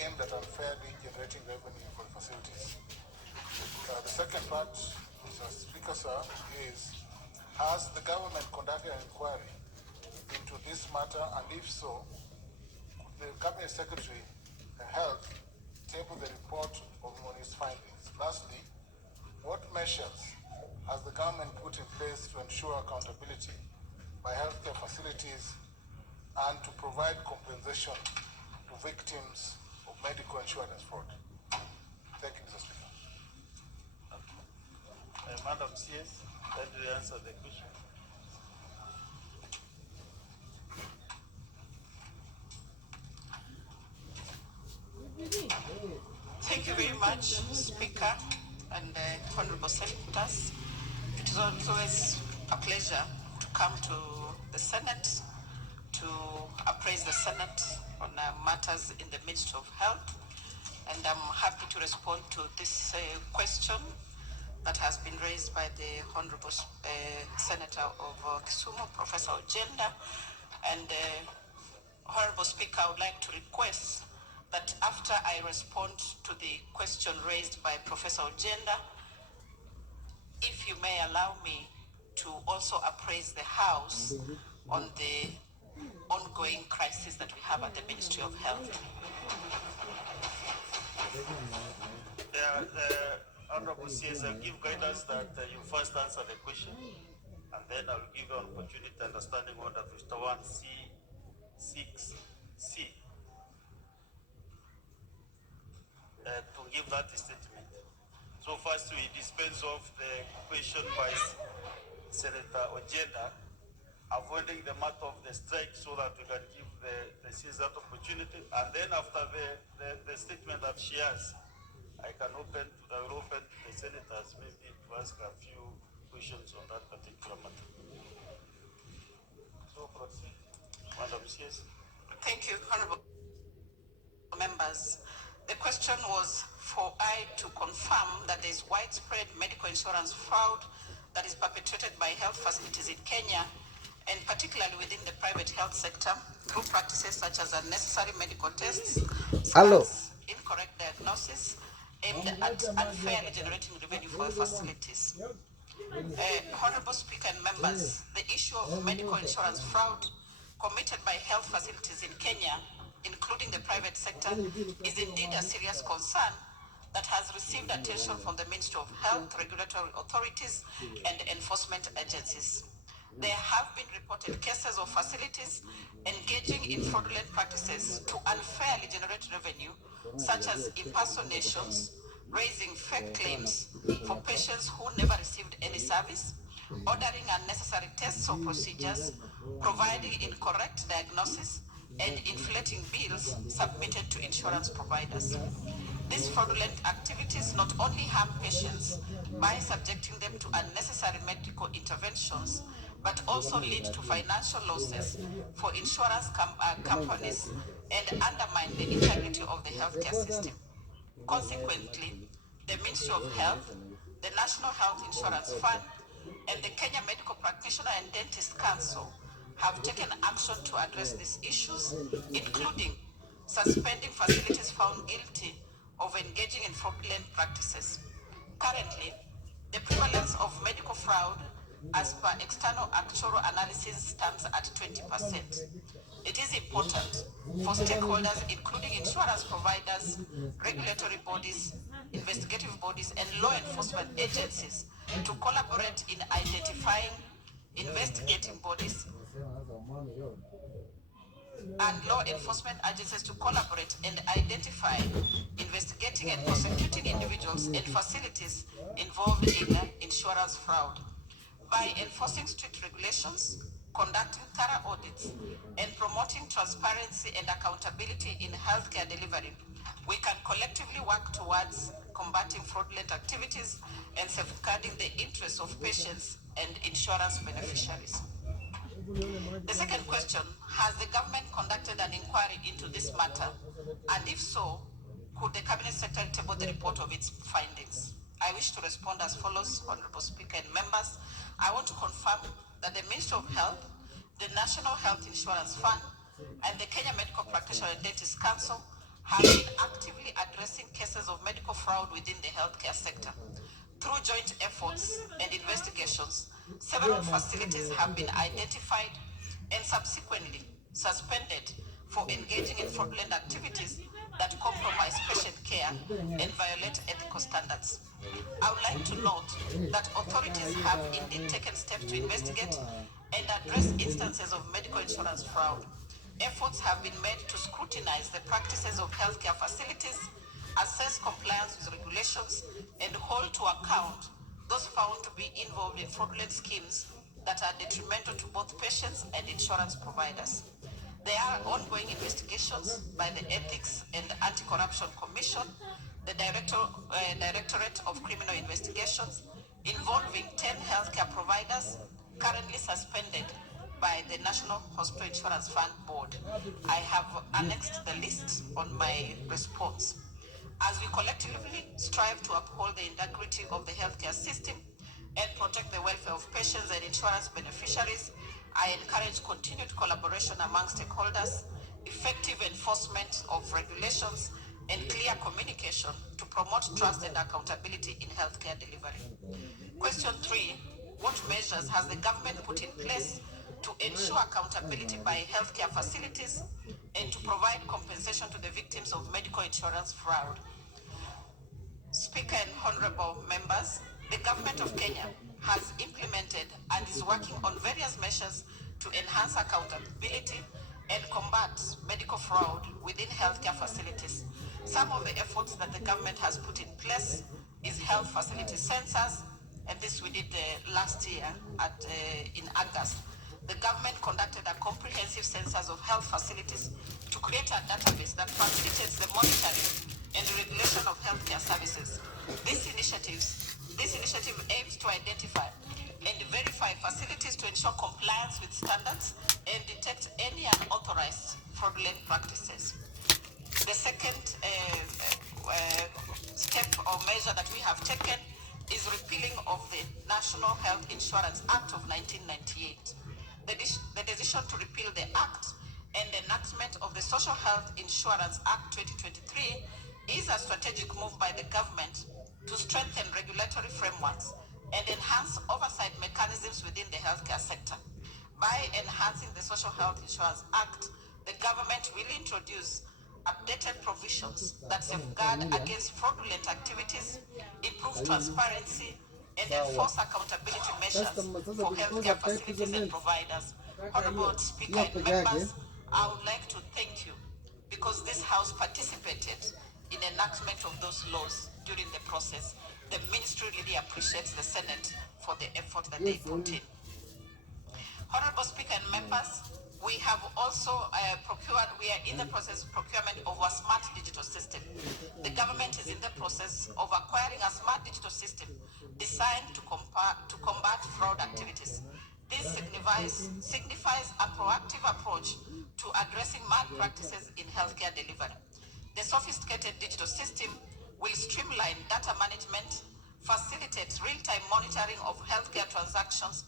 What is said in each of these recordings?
aimed at unfairly generating revenue for the facilities. The second part, Mr. Speaker, sir, is, has the government conducted an inquiry into this matter, and if so, could the Cabinet Secretary Health table the report on its findings? Lastly, what measures has the government put in place to ensure accountability by healthcare facilities and to provide compensation to victims of medical insurance fraud? Thank you, Mr. Speaker. Madam CS, let me answer the question. Thank you very much, Speaker and Honorable Senators. It is always a pleasure to come to the Senate to appraise the Senate on matters in the Ministry of Health. And I'm happy to respond to this question that has been raised by the Honorable Senator of Kisumu, Professor Ojenda. And Honorable Speaker, I would like to request that after I respond to the question raised by Professor Ojenda, if you may allow me to also appraise the House on the ongoing crisis that we have at the Ministry of Health. Honorable CS, I'll give guidance that you first answer the question, and then I'll give you an opportunity understanding order 51C6C to give that statement. So first we dispense of the question by Senator Ojenda, avoiding the matter of the strike so that we can give the CS that opportunity, and then after the statement that she has, I will open to the senators maybe to ask a few questions on that particular matter. So proceed, Madam CS. Thank you, Honorable members. The question was for I to confirm that there is widespread medical insurance fraud that is perpetrated by health facilities in Kenya, and particularly within the private health sector, through practices such as unnecessary medical tests, scans, incorrect diagnosis, aimed at unfairly generating revenue for facilities. Honorable Speaker and members, the issue of medical insurance fraud committed by health facilities in Kenya, including the private sector, is indeed a serious concern that has received attention from the Ministry of Health, regulatory authorities, and enforcement agencies. There have been reported cases of facilities engaging in fraudulent practices to unfairly generate revenue, such as impersonations, raising fake claims for patients who never received any service, ordering unnecessary tests or procedures, providing incorrect diagnosis, and inflating bills submitted to insurance providers. These fraudulent activities not only harm patients by subjecting them to unnecessary medical interventions, but also lead to financial losses for insurance companies and undermine the integrity of the healthcare system. Consequently, the Ministry of Health, the National Health Insurance Fund, and the Kenya Medical Practitioner and Dentist Council have taken action to address these issues, including suspending facilities found guilty of engaging in fraudulent practices. Currently, the prevalence of medical fraud as per external actuarial analysis stands at 20%. It is important for stakeholders, including insurance providers, regulatory bodies, investigative bodies, and law enforcement agencies to collaborate in identifying, investigating bodies, and law enforcement agencies to collaborate and identify, investigating and prosecuting individuals and facilities involved in insurance fraud. By enforcing strict regulations, conducting thorough audits, and promoting transparency and accountability in healthcare delivery, we can collectively work towards combating fraudulent activities and safeguarding the interests of patients and insurance beneficiaries. The second question, has the government conducted an inquiry into this matter? And if so, could the Cabinet Secretary table the report of its findings? I wish to respond as follows, Honorable Speaker and members. I want to confirm that the Ministry of Health, the National Health Insurance Fund, and the Kenya Medical Practitioner and Dentist Council have been actively addressing cases of medical fraud within the healthcare sector. Through joint efforts and investigations, several facilities have been identified and subsequently suspended for engaging in fraudulent activities that compromise patient care and violate ethical standards. I would like to note that authorities have indeed taken steps to investigate and address instances of medical insurance fraud. Efforts have been made to scrutinize the practices of healthcare facilities, assess compliance with regulations, and hold to account those found to be involved in fraudulent schemes that are detrimental to both patients and insurance providers. There are ongoing investigations by the Ethics and Anti-Corruption Commission, the Directorate of Criminal Investigations, involving 10 healthcare providers currently suspended by the National Hospital Insurance Fund Board. I have annexed the list on my response. As we collectively strive to uphold the integrity of the healthcare system and protect the welfare of patients and insurance beneficiaries, I encourage continued collaboration among stakeholders, effective enforcement of regulations, and clear communication to promote trust and accountability in healthcare delivery. Question 3, what measures has the government put in place to ensure accountability by healthcare facilities and to provide compensation to the victims of medical insurance fraud? Speaker and honorable members, the government of Kenya has implemented and is working on various measures to enhance accountability and combat medical fraud within healthcare facilities. Some of the efforts that the government has put in place is health facility census, and this we did last year in August. The government conducted a comprehensive census of health facilities to create a database that facilitates the monitoring and regulation of healthcare services. This initiative aims to identify and verify facilities to ensure compliance with standards and detect any unauthorized fraudulent practices. The second step or measure that we have taken is repealing of the National Health Insurance Act of 1998. The decision to repeal the Act and the enactment of the Social Health Insurance Act 2023 is a strategic move by the government to strengthen regulatory frameworks and enhance oversight mechanisms within the healthcare sector. By enhancing the Social Health Insurance Act, the government will introduce updated provisions that safeguard against fraudulent activities, improve transparency, and enforce accountability measures for healthcare facilities and providers. Honorable Speaker and members, I would like to thank you because this House participated in enactment of those laws during the process. The ministry really appreciates the Senate for the effort that they put in. Honorable Speaker and members, we have also we are in the process of procurement of a smart digital system. The government is in the process of acquiring a smart digital system designed to combat fraud activities. This signifies a proactive approach to addressing malpractices in healthcare delivery. The sophisticated digital system will streamline data management, facilitate real-time monitoring of healthcare transactions,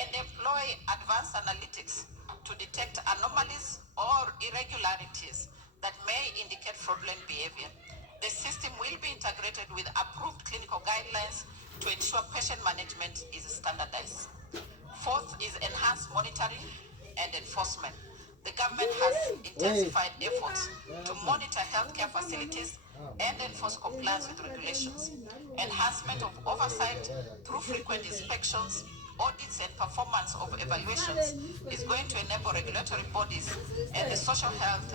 and employ advanced analytics to detect anomalies or irregularities that may indicate fraudulent behavior. The system will be integrated with approved clinical guidelines to ensure patient management is standardized. Fourth is enhanced monitoring and enforcement. The government has intensified efforts to monitor healthcare facilities and enforce compliance with regulations. Enhancement of oversight through frequent inspections, audits, and performance of evaluations is going to enable regulatory bodies and the Social Health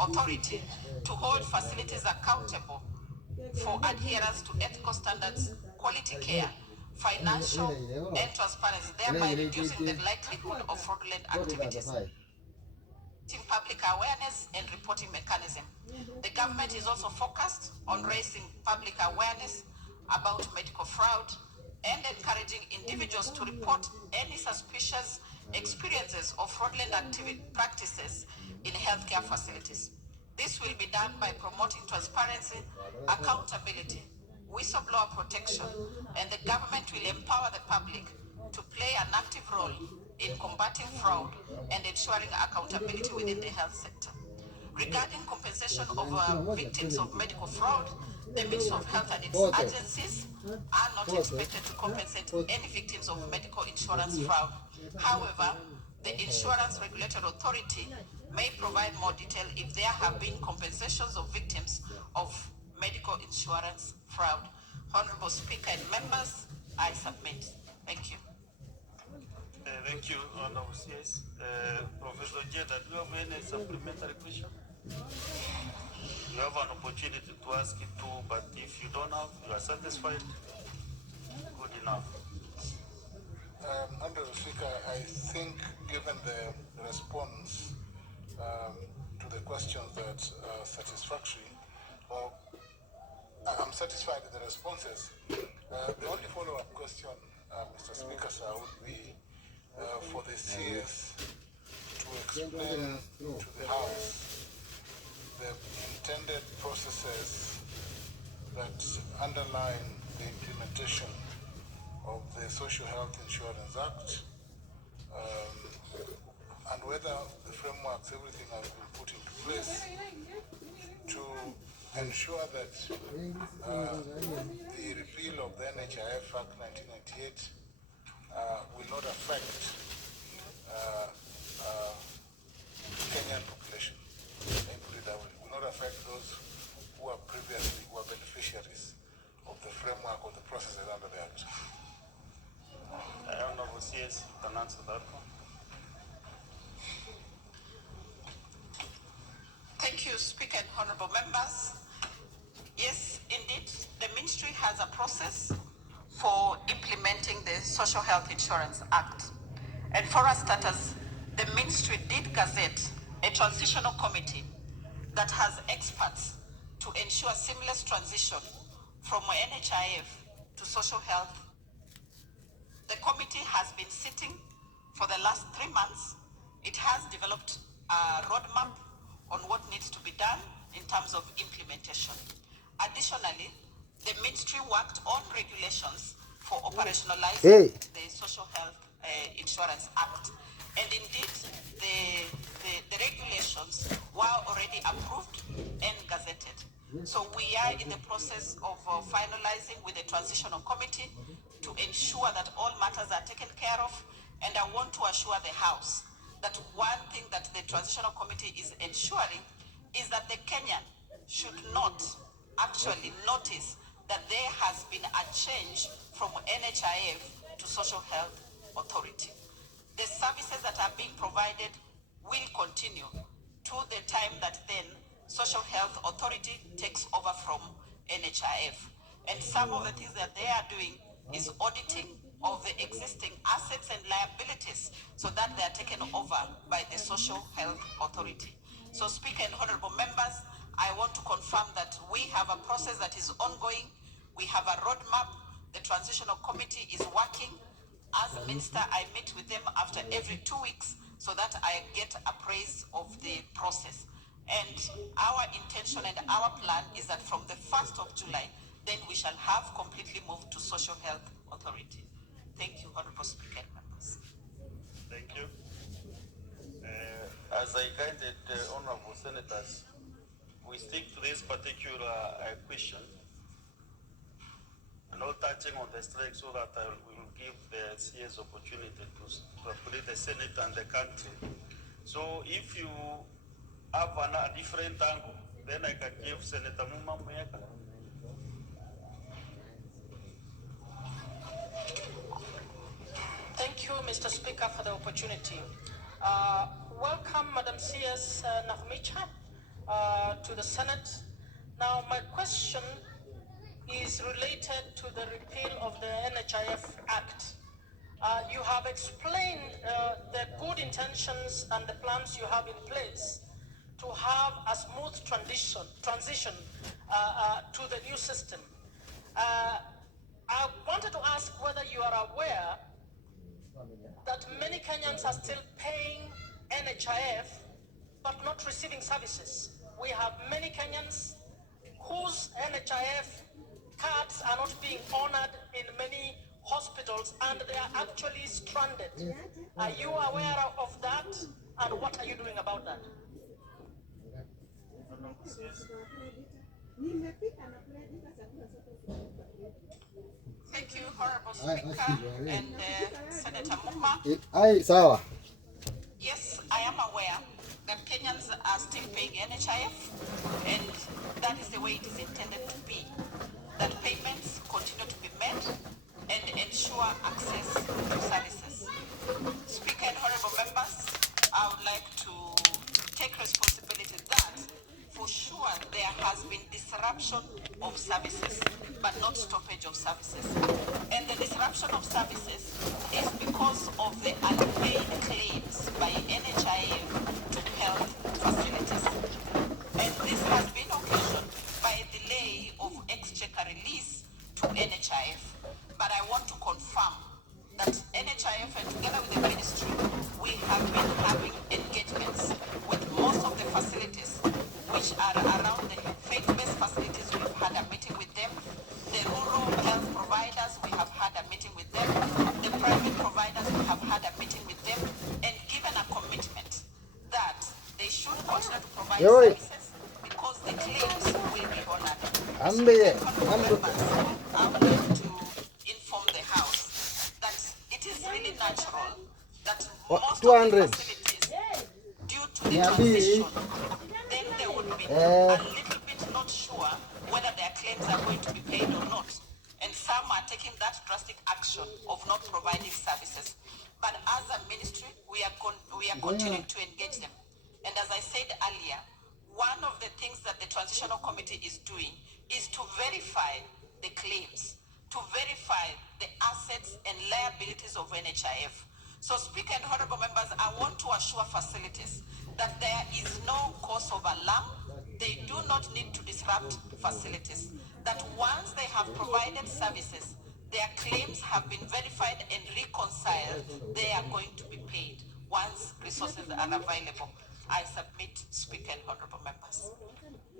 Authority to hold facilities accountable for adherence to ethical standards, quality care, financial, and transparency, thereby reducing the likelihood of fraudulent activities. Public awareness and reporting mechanism. The government is also focused on raising public awareness about medical fraud and encouraging individuals to report any suspicious experiences of fraudulent practices in healthcare facilities. This will be done by promoting transparency, accountability, whistleblower protection, and the government will empower the public to play an active role in combating fraud and ensuring accountability within the health sector. Regarding compensation of victims of medical fraud, the Ministry of Health and its agencies are not expected to compensate any victims of medical insurance fraud. However, the Insurance Regulatory Authority may provide more detail if there have been compensations of victims of medical insurance fraud. Honorable Speaker and members, I submit. Thank you. Thank you, Honorable CS. Professor Jeda, do you have any supplementary question? You have an opportunity to ask it too, but if you don't have, you are satisfied, good enough. Honorable Speaker, I think given the response to the questions that are satisfactory, well, I'm satisfied with the responses. The only follow-up question, Mr. Speaker, sir, would be for the CS to explain to the House the intended processes that underline the implementation of the Social Health Insurance Act, and whether the frameworks, everything has been put into place to ensure that the repeal of the NHIF Act 1998 will not affect Kenyan population. Let me put it that way. Will not affect those who are beneficiaries of the framework of the processes under the Act. Honorable CS, you can answer that one. Thank you, Speaker and honorable members. Yes, indeed, the ministry has a process for implementing the Social Health Insurance Act. And for our starters, the ministry did gazette a transitional committee that has experts to ensure seamless transition from NHIF to social health. The committee has been sitting for the last 3 months. It has developed a roadmap on what needs to be done in terms of implementation. Additionally, the ministry worked on regulations for operationalizing the Social Health Insurance Act. And indeed, the regulations were already approved and gazetted. So we are in the process of finalizing with the transitional committee to ensure that all matters are taken care of. And I want to assure the House that one thing that the transitional committee is ensuring is that the Kenyan should not actually notice that there has been a change from NHIF to Social Health Authority. The services that are being provided will continue to the time that then Social Health Authority takes over from NHIF. And some of the things that they are doing is auditing of the existing assets and liabilities so that they are taken over by the Social Health Authority. So, Speaker and honorable members, I want to confirm that we have a process that is ongoing. We have a roadmap. The transitional committee is working. As a minister, I meet with them after every 2 weeks so that I get appraise of the process. And our intention and our plan is that from the 1st of July, then we shall have completely moved to Social Health Authority. Thank you, Honorable Speaker and members. Thank you. As I guided honorable senators, we stick to this particular question, and not touching on the strike so that we will give the CS opportunity to update the Senate and the country. So if you have a different angle, then I can give Senator Muma Muyaka. Thank you, Mr. Speaker, for the opportunity. Welcome, Madam CS Nakhumicha, to the Senate. Now, my question is related to the repeal of the NHIF Act. You have explained the good intentions and the plans you have in place to have a smooth transition to the new system. I wanted to ask whether you are aware that many Kenyans are still paying NHIF but not receiving services. We have many Kenyans whose NHIF cards are not being honored in many hospitals and they are actually stranded. Are you aware of that, and what are you doing about that? CS. Thank you, Honorable Speaker and Senator Muma. Sawa. Yes, I am aware that Kenyans are still paying NHIF, and that is the way it is intended to be, that payments continue to be made and ensure access to services. Speaker and honorable members, I would like to take responsibility that for sure there has been disruption of services, but not stoppage of services. And the disruption of services is because of the unpaid claims by NHIF to health facilities. And this has been occasioned by a delay of exchequer release to NHIF. But I want to confirm that NHIF and together with the ministry, we have been having engagements with most of the facilities which are around the faith-based facilities. We've had a meeting with them. The rural health providers, we have had a meeting with them. The private providers, we have had a meeting with them and given a commitment that they should continue to provide services because the claims will be honored. I would like to inform the House that it is really natural that most of the facilities, due to the transition, then they would be a little bit not sure whether their claims are going to be paid or not. And some are taking that drastic action of not providing services. But as a ministry, we are continuing to engage them. And as I said earlier, one of the things that the Transitional Committee is doing is to verify the claims, to verify the assets and liabilities of NHIF. So, Speaker and honorable members, I want to assure facilities that there is no cause of alarm. They do not need to disrupt facilities. That once they have provided services, their claims have been verified and reconciled, they are going to be paid once resources are available. I submit, Speaker and honorable members.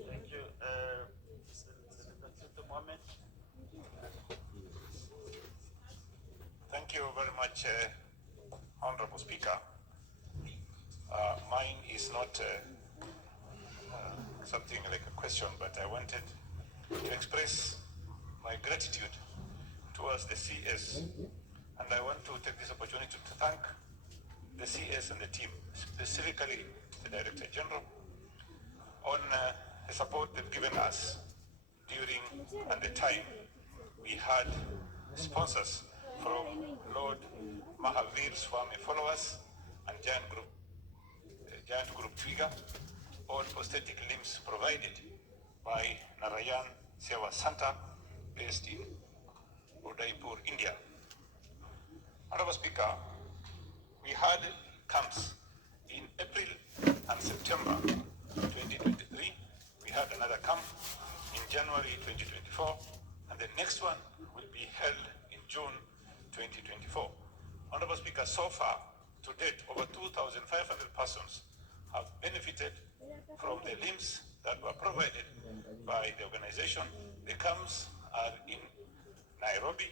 Thank you. Senator Mohammed. Thank you very much, Honorable Speaker. Mine is not something like a question, but I wanted to express my gratitude towards the CS, and I want to take this opportunity to thank the CS and the team, specifically the Director General, on the support they've given us during and the time we had sponsors from Lord Mahavir Swami followers and Giant Group Twiga, all prosthetic limbs provided by Narayan Seva Center based in Udaipur, India. Honorable Speaker, we had camps in April and September 2023. We had another camp in January 2024, and the next one will be held in June 2024. Honorable Speaker, so far, to date, over 2,500 persons have benefited from the limbs that were provided by the organization. The camps are in Nairobi,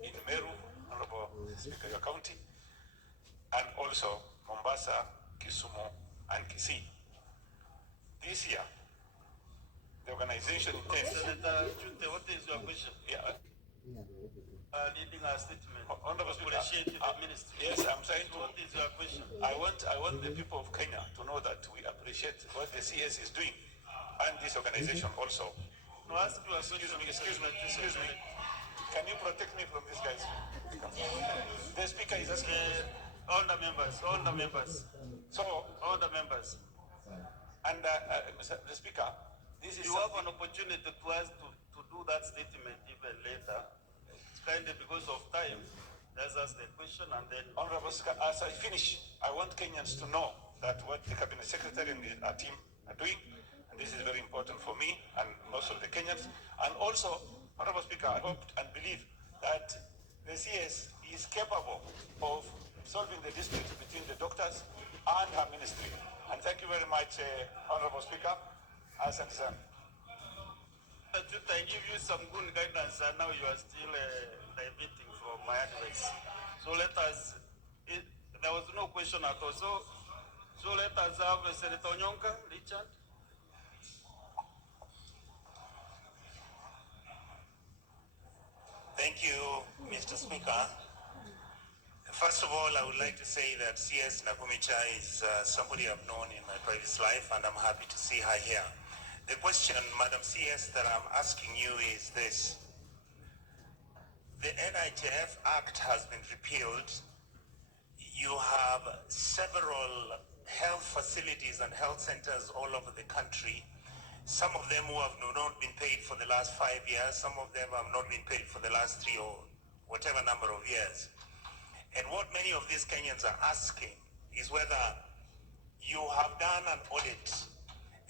in Meru, Honorable Speaker, your county, and also Mombasa, Kisumu, and Kisii. This year, the organization intends... Senator Chute, what is your question? Yeah. Leading our statement. Honorable Speaker, the ministry. yes, I'm trying to... What is your question? I want the people of Kenya to know that we appreciate what the CS is doing, and this organization also. No, ask you a Excuse me. Can you protect me from these guys? The speaker is asking. All the members. So, all the members. And the speaker, this is... You have an opportunity to us to do that statement even later. It's kind of because of time. Let's ask the question and then... Honorable Speaker, as I finish, I want Kenyans to know that what the Cabinet Secretary and our team are doing, and this is very important for me and most of the Kenyans. And also, Honorable Speaker, I hope and believe that the CS is capable of solving the dispute between the doctors and her ministry. And thank you very much, Honorable Speaker. Asante sana. I give you some good guidance and now you are still diverting from my advice. So let us, there was no question at all. So let us have Senator Onyonka, Richard. Thank you, Mr. Speaker. First of all, I would like to say that CS Nakhumicha is somebody I've known in my previous life, and I'm happy to see her here. The question, Madam CS, that I'm asking you is this. The NITF Act has been repealed. You have several health facilities and health centers all over the country. Some of them who have not been paid for the last 5 years, some of them have not been paid for the last 3 or whatever number of years. And what many of these Kenyans are asking is whether you have done an audit,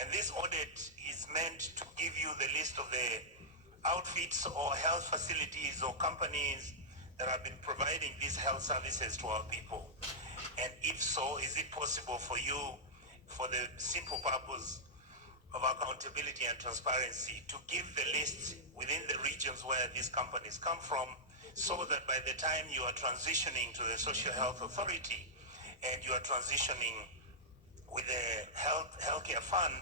and this audit is meant to give you the list of the outfits or health facilities or companies that have been providing these health services to our people. And if so, is it possible for you, for the simple purpose of accountability and transparency, to give the list within the regions where these companies come from, so that by the time you are transitioning to the Social Health Authority and you are transitioning with the healthcare fund,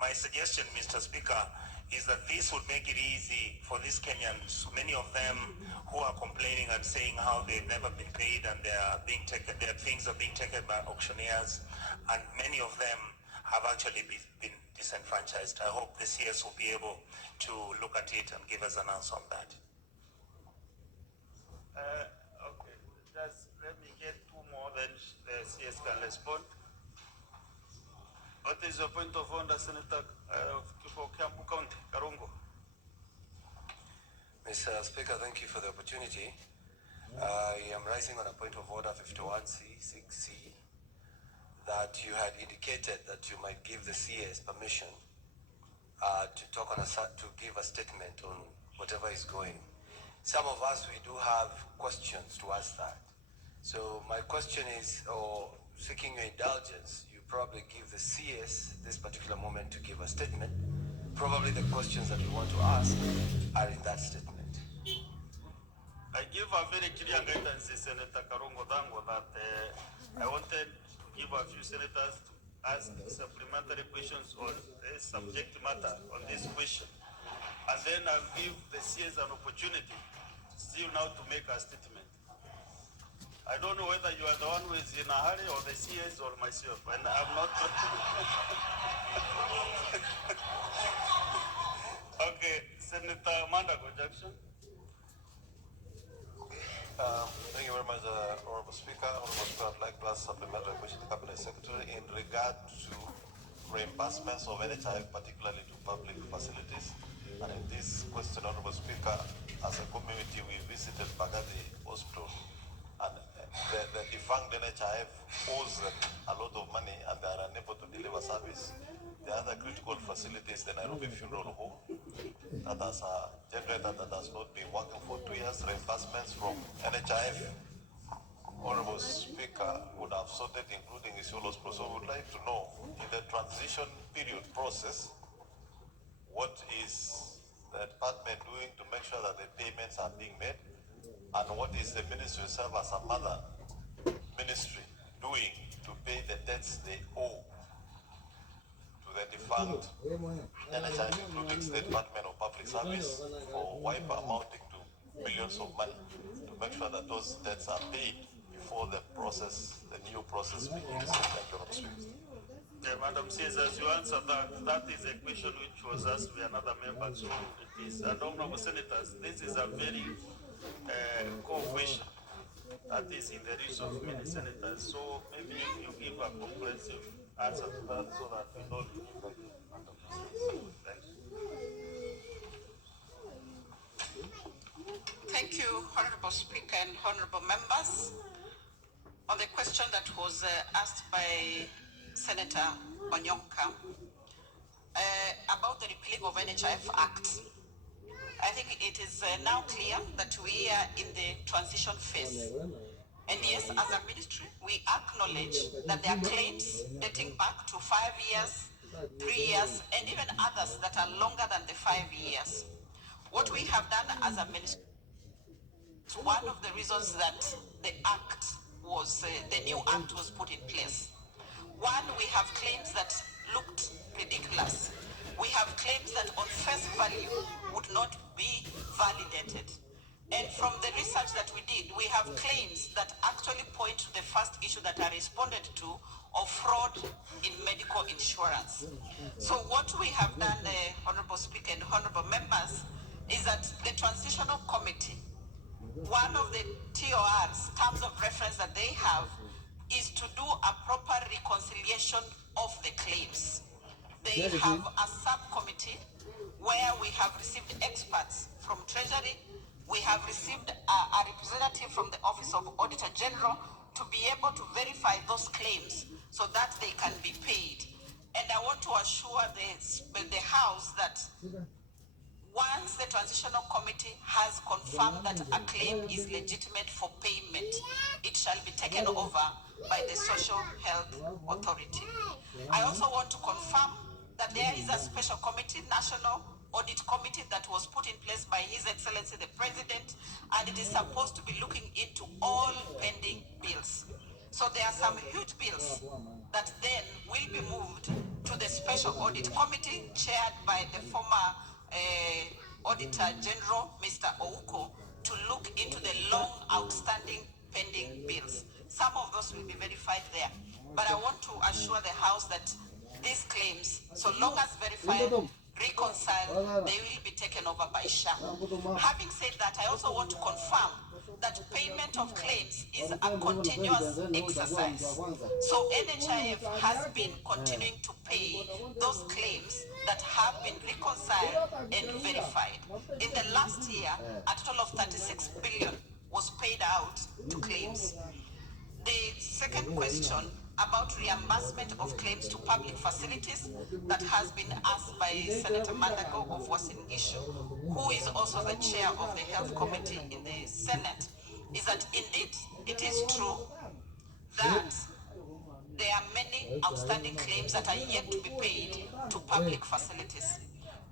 my suggestion, Mr. Speaker, is that this would make it easy for these Kenyans, many of them who are complaining and saying how they've never been paid and they are being taken, their things are being taken by auctioneers, and many of them have actually been disenfranchised. I hope the CS will be able to look at it and give us an answer on that. Okay, just let me get two more, then the CS can respond. What is your point of order, Senator for Kiambu County, Karongo? Mr. Speaker, thank you for the opportunity. I am rising on a point of order 51C, 6C, that you had indicated that you might give the CS permission to talk on to give a statement on whatever is going. Some of us, we do have questions to ask that. So my question is, or seeking your indulgence, you probably give the CS this particular moment to give a statement. Probably the questions that you want to ask are in that statement. I give a very clear guidance to Senator Karongo Dango that I wanted to give a few senators to ask supplementary questions on a subject matter on this question. And then I'll give the CS an opportunity still now to make a statement. I don't know whether you are the one who is in a hurry or the CS or myself, and I'm not. Okay, Senator Mandago Jackson. Thank you very much, Honorable Speaker. Honorable Speaker, I'd like to ask supplementary question to the Cabinet Secretary in regard to reimbursements of NHI, particularly to public facilities. And in this question, Honorable Speaker, as a community, we visited Bagadi Hospital, and the defunct NHIF owes them a lot of money and they are unable to deliver service. The other critical facility is the Nairobi Funeral Home that has a generator that has not been working for 2 years. Reimbursements from NHIF, Honorable Speaker, would have sorted, including Isiolo's process. So we would like to know, in the transition period process, what is the department doing to make sure that the payments are being made? And what is the ministry itself as a mother ministry doing to pay the debts they owe to the defunct NHI, including State Department of Public Service, for wiper amounting to millions of money, to make sure that those debts are paid before the process, the new process begins? Thank you, Honorable Speaker. Madam says, as you answer that, that is a question which was asked by another member, so it is. And Honorable Senators, this is a very core question that is in the reach of many senators. So maybe you give a comprehensive answer to that so that we don't. Thanks. Thank you, Honorable Speaker and Honorable Members. On the question that was asked by Senator Onyonka about the repealing of NHIF Act, I think it is now clear that we are in the transition phase. And yes, as a ministry, we acknowledge that there are claims dating back to 5 years, 3 years, and even others that are longer than the 5 years. What we have done as a ministry, one of the reasons that the act was, the new act was put in place. One, we have claims that looked ridiculous. We have claims that on face value would not be validated. And from the research that we did, we have claims that actually point to the first issue that I responded to of fraud in medical insurance. So what we have done, Honorable Speaker and Honorable Members, is that the Transitional Committee, one of the TORs, terms of reference that they have, is to do a proper reconciliation of the claims. They have a subcommittee where we have received experts from Treasury. We have received a representative from the Office of Auditor General to be able to verify those claims so that they can be paid. And I want to assure the House that once the Transitional Committee has confirmed that a claim is legitimate for payment, it shall be taken over by the Social Health Authority. I also want to confirm that there is a special committee, National Audit Committee, that was put in place by His Excellency the President, and it is supposed to be looking into all pending bills. So there are some huge bills that then will be moved to the Special Audit Committee chaired by the former Auditor General, Mr. Ouko, to look into the long outstanding pending bills. Some of those will be verified there. But I want to assure the House that these claims, so long as verified, reconciled, they will be taken over by SHA. Having said that, I also want to confirm that payment of claims is a continuous exercise. So NHIF has been continuing to pay those claims that have been reconciled and verified. In the last year, a total of 36 billion was paid out to claims. The second question about reimbursement of claims to public facilities that has been asked by Senator Mandago of Uasin Gishu, who is also the chair of the Health Committee in the Senate, is that indeed it is true that there are many outstanding claims that are yet to be paid to public facilities.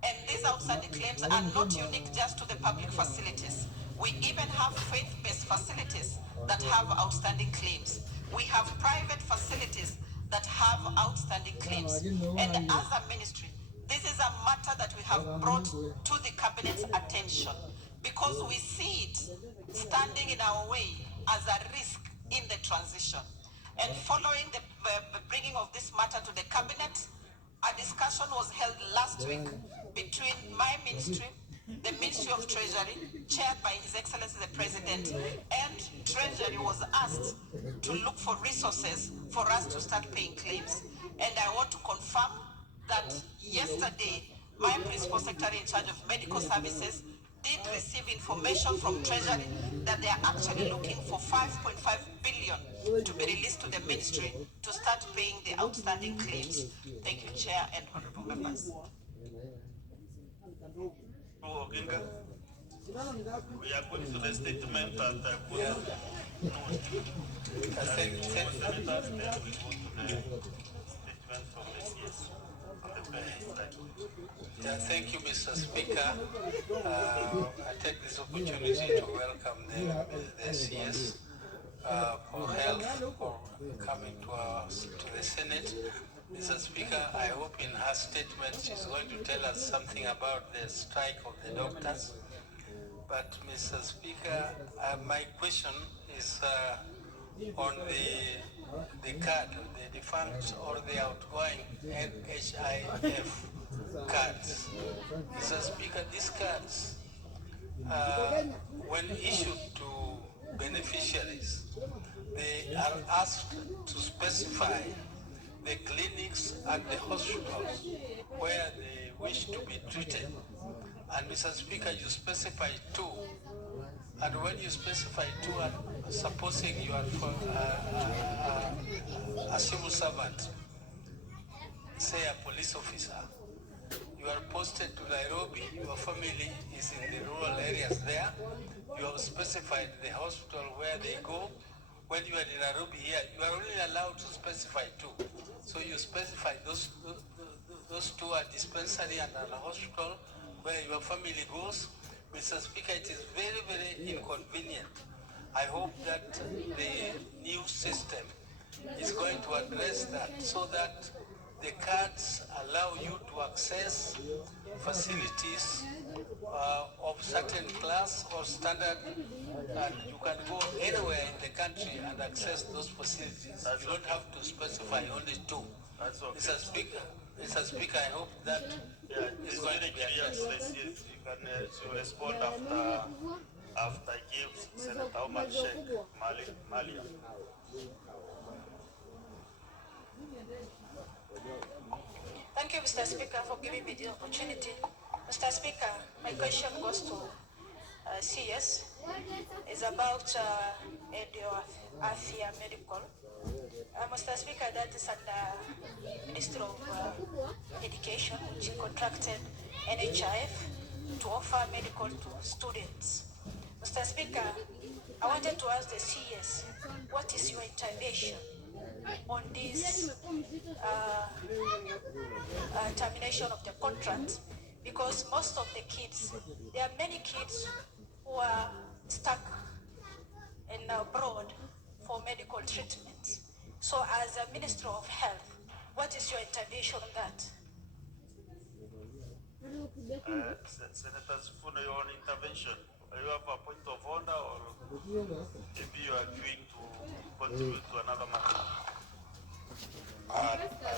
And these outstanding claims are not unique just to the public facilities. We even have faith-based facilities that have outstanding claims. We have private facilities that have outstanding claims. And as a ministry, this is a matter that we have brought to the Cabinet's attention because we see it standing in our way as a risk in the transition. And following the bringing of this matter to the Cabinet, a discussion was held last week between my ministry, the Ministry of Treasury, chaired by His Excellency the President, and Treasury was asked to look for resources for us to start paying claims. And I want to confirm that yesterday, my Principal Secretary in charge of medical services did receive information from Treasury that they are actually looking for 5.5 billion to be released to the ministry to start paying the outstanding claims. Thank you, Chair and honorable members. We are going to the statement that Thank you, Mr. Speaker. I take this opportunity to welcome the CS for health for coming to the Senate. Mr. Speaker, I hope in her statement she's going to tell us something about the strike of the doctors. But Mr. Speaker, my question is on the card, the defunct or the outgoing NHIF cards. Mr. Speaker, these cards, when issued to beneficiaries, they are asked to specify the clinics and the hospitals where they wish to be treated. And Mr. Speaker, you specify two. And when you specify two, supposing you are a civil servant, say a police officer, you are posted to Nairobi, your family is in the rural areas there, you have specified the hospital where they go. When you are in Nairobi here, you are only allowed to specify two. So you specify those two are dispensary and a hospital where your family goes. Mr. Speaker, it is very, very inconvenient. I hope that the new system is going to address that so that the cards allow you to access facilities of certain class or standard, and you can go anywhere in the country and access those facilities. You don't have to specify only two. That's okay. Mr. Speaker, I hope that is going to be addressed. You can respond after I give Senator Omar Sheikh Malia. Thank you, Mr. Speaker, for giving me the opportunity. Mr. Speaker, my question goes to CS. It's about Afia Medical. Mr. Speaker, that is under Ministry of Education, which contracted NHIF to offer medical to students. Mr. Speaker, I wanted to ask the CS, what is your intervention on this termination of the contract? Because most of the kids, there are many kids who are stuck in abroad for medical treatment. So as a Minister of Health, what is your intervention on that? Senator Sifuna, your intervention. You have a point of order, or maybe you are going to contribute to another matter?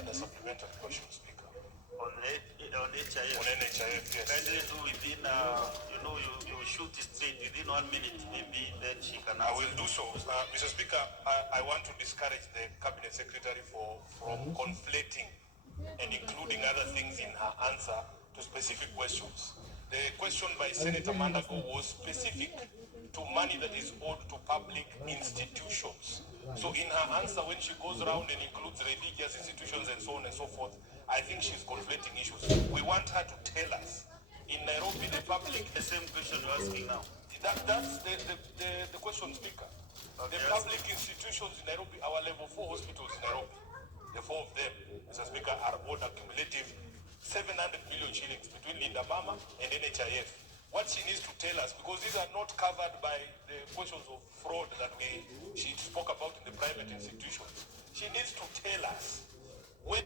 The supplementary question, Speaker. On HIF. On NHIF, yes. Kindly do within, you shoot it straight within 1 minute, maybe then she can answer. I will do so. Mr. Speaker, I want to discourage the Cabinet Secretary from conflating and including other things in her answer to specific questions. The question by Senator Mandago was specific to money that is owed to public institutions. So in her answer, when she goes around and includes religious institutions and so on and so forth, I think she's conflating issues. We want her to tell us, in Nairobi, the public... The same question you're asking now. That's the question, Speaker. The public institutions in Nairobi, our level 4 hospitals in Nairobi, the 4 of them, Mr. Speaker, are owed a cumulative 700 million shillings between Linda Mama and NHIF. What she needs to tell us, because these are not covered by the questions of fraud that she spoke about in the private institutions, she needs to tell us when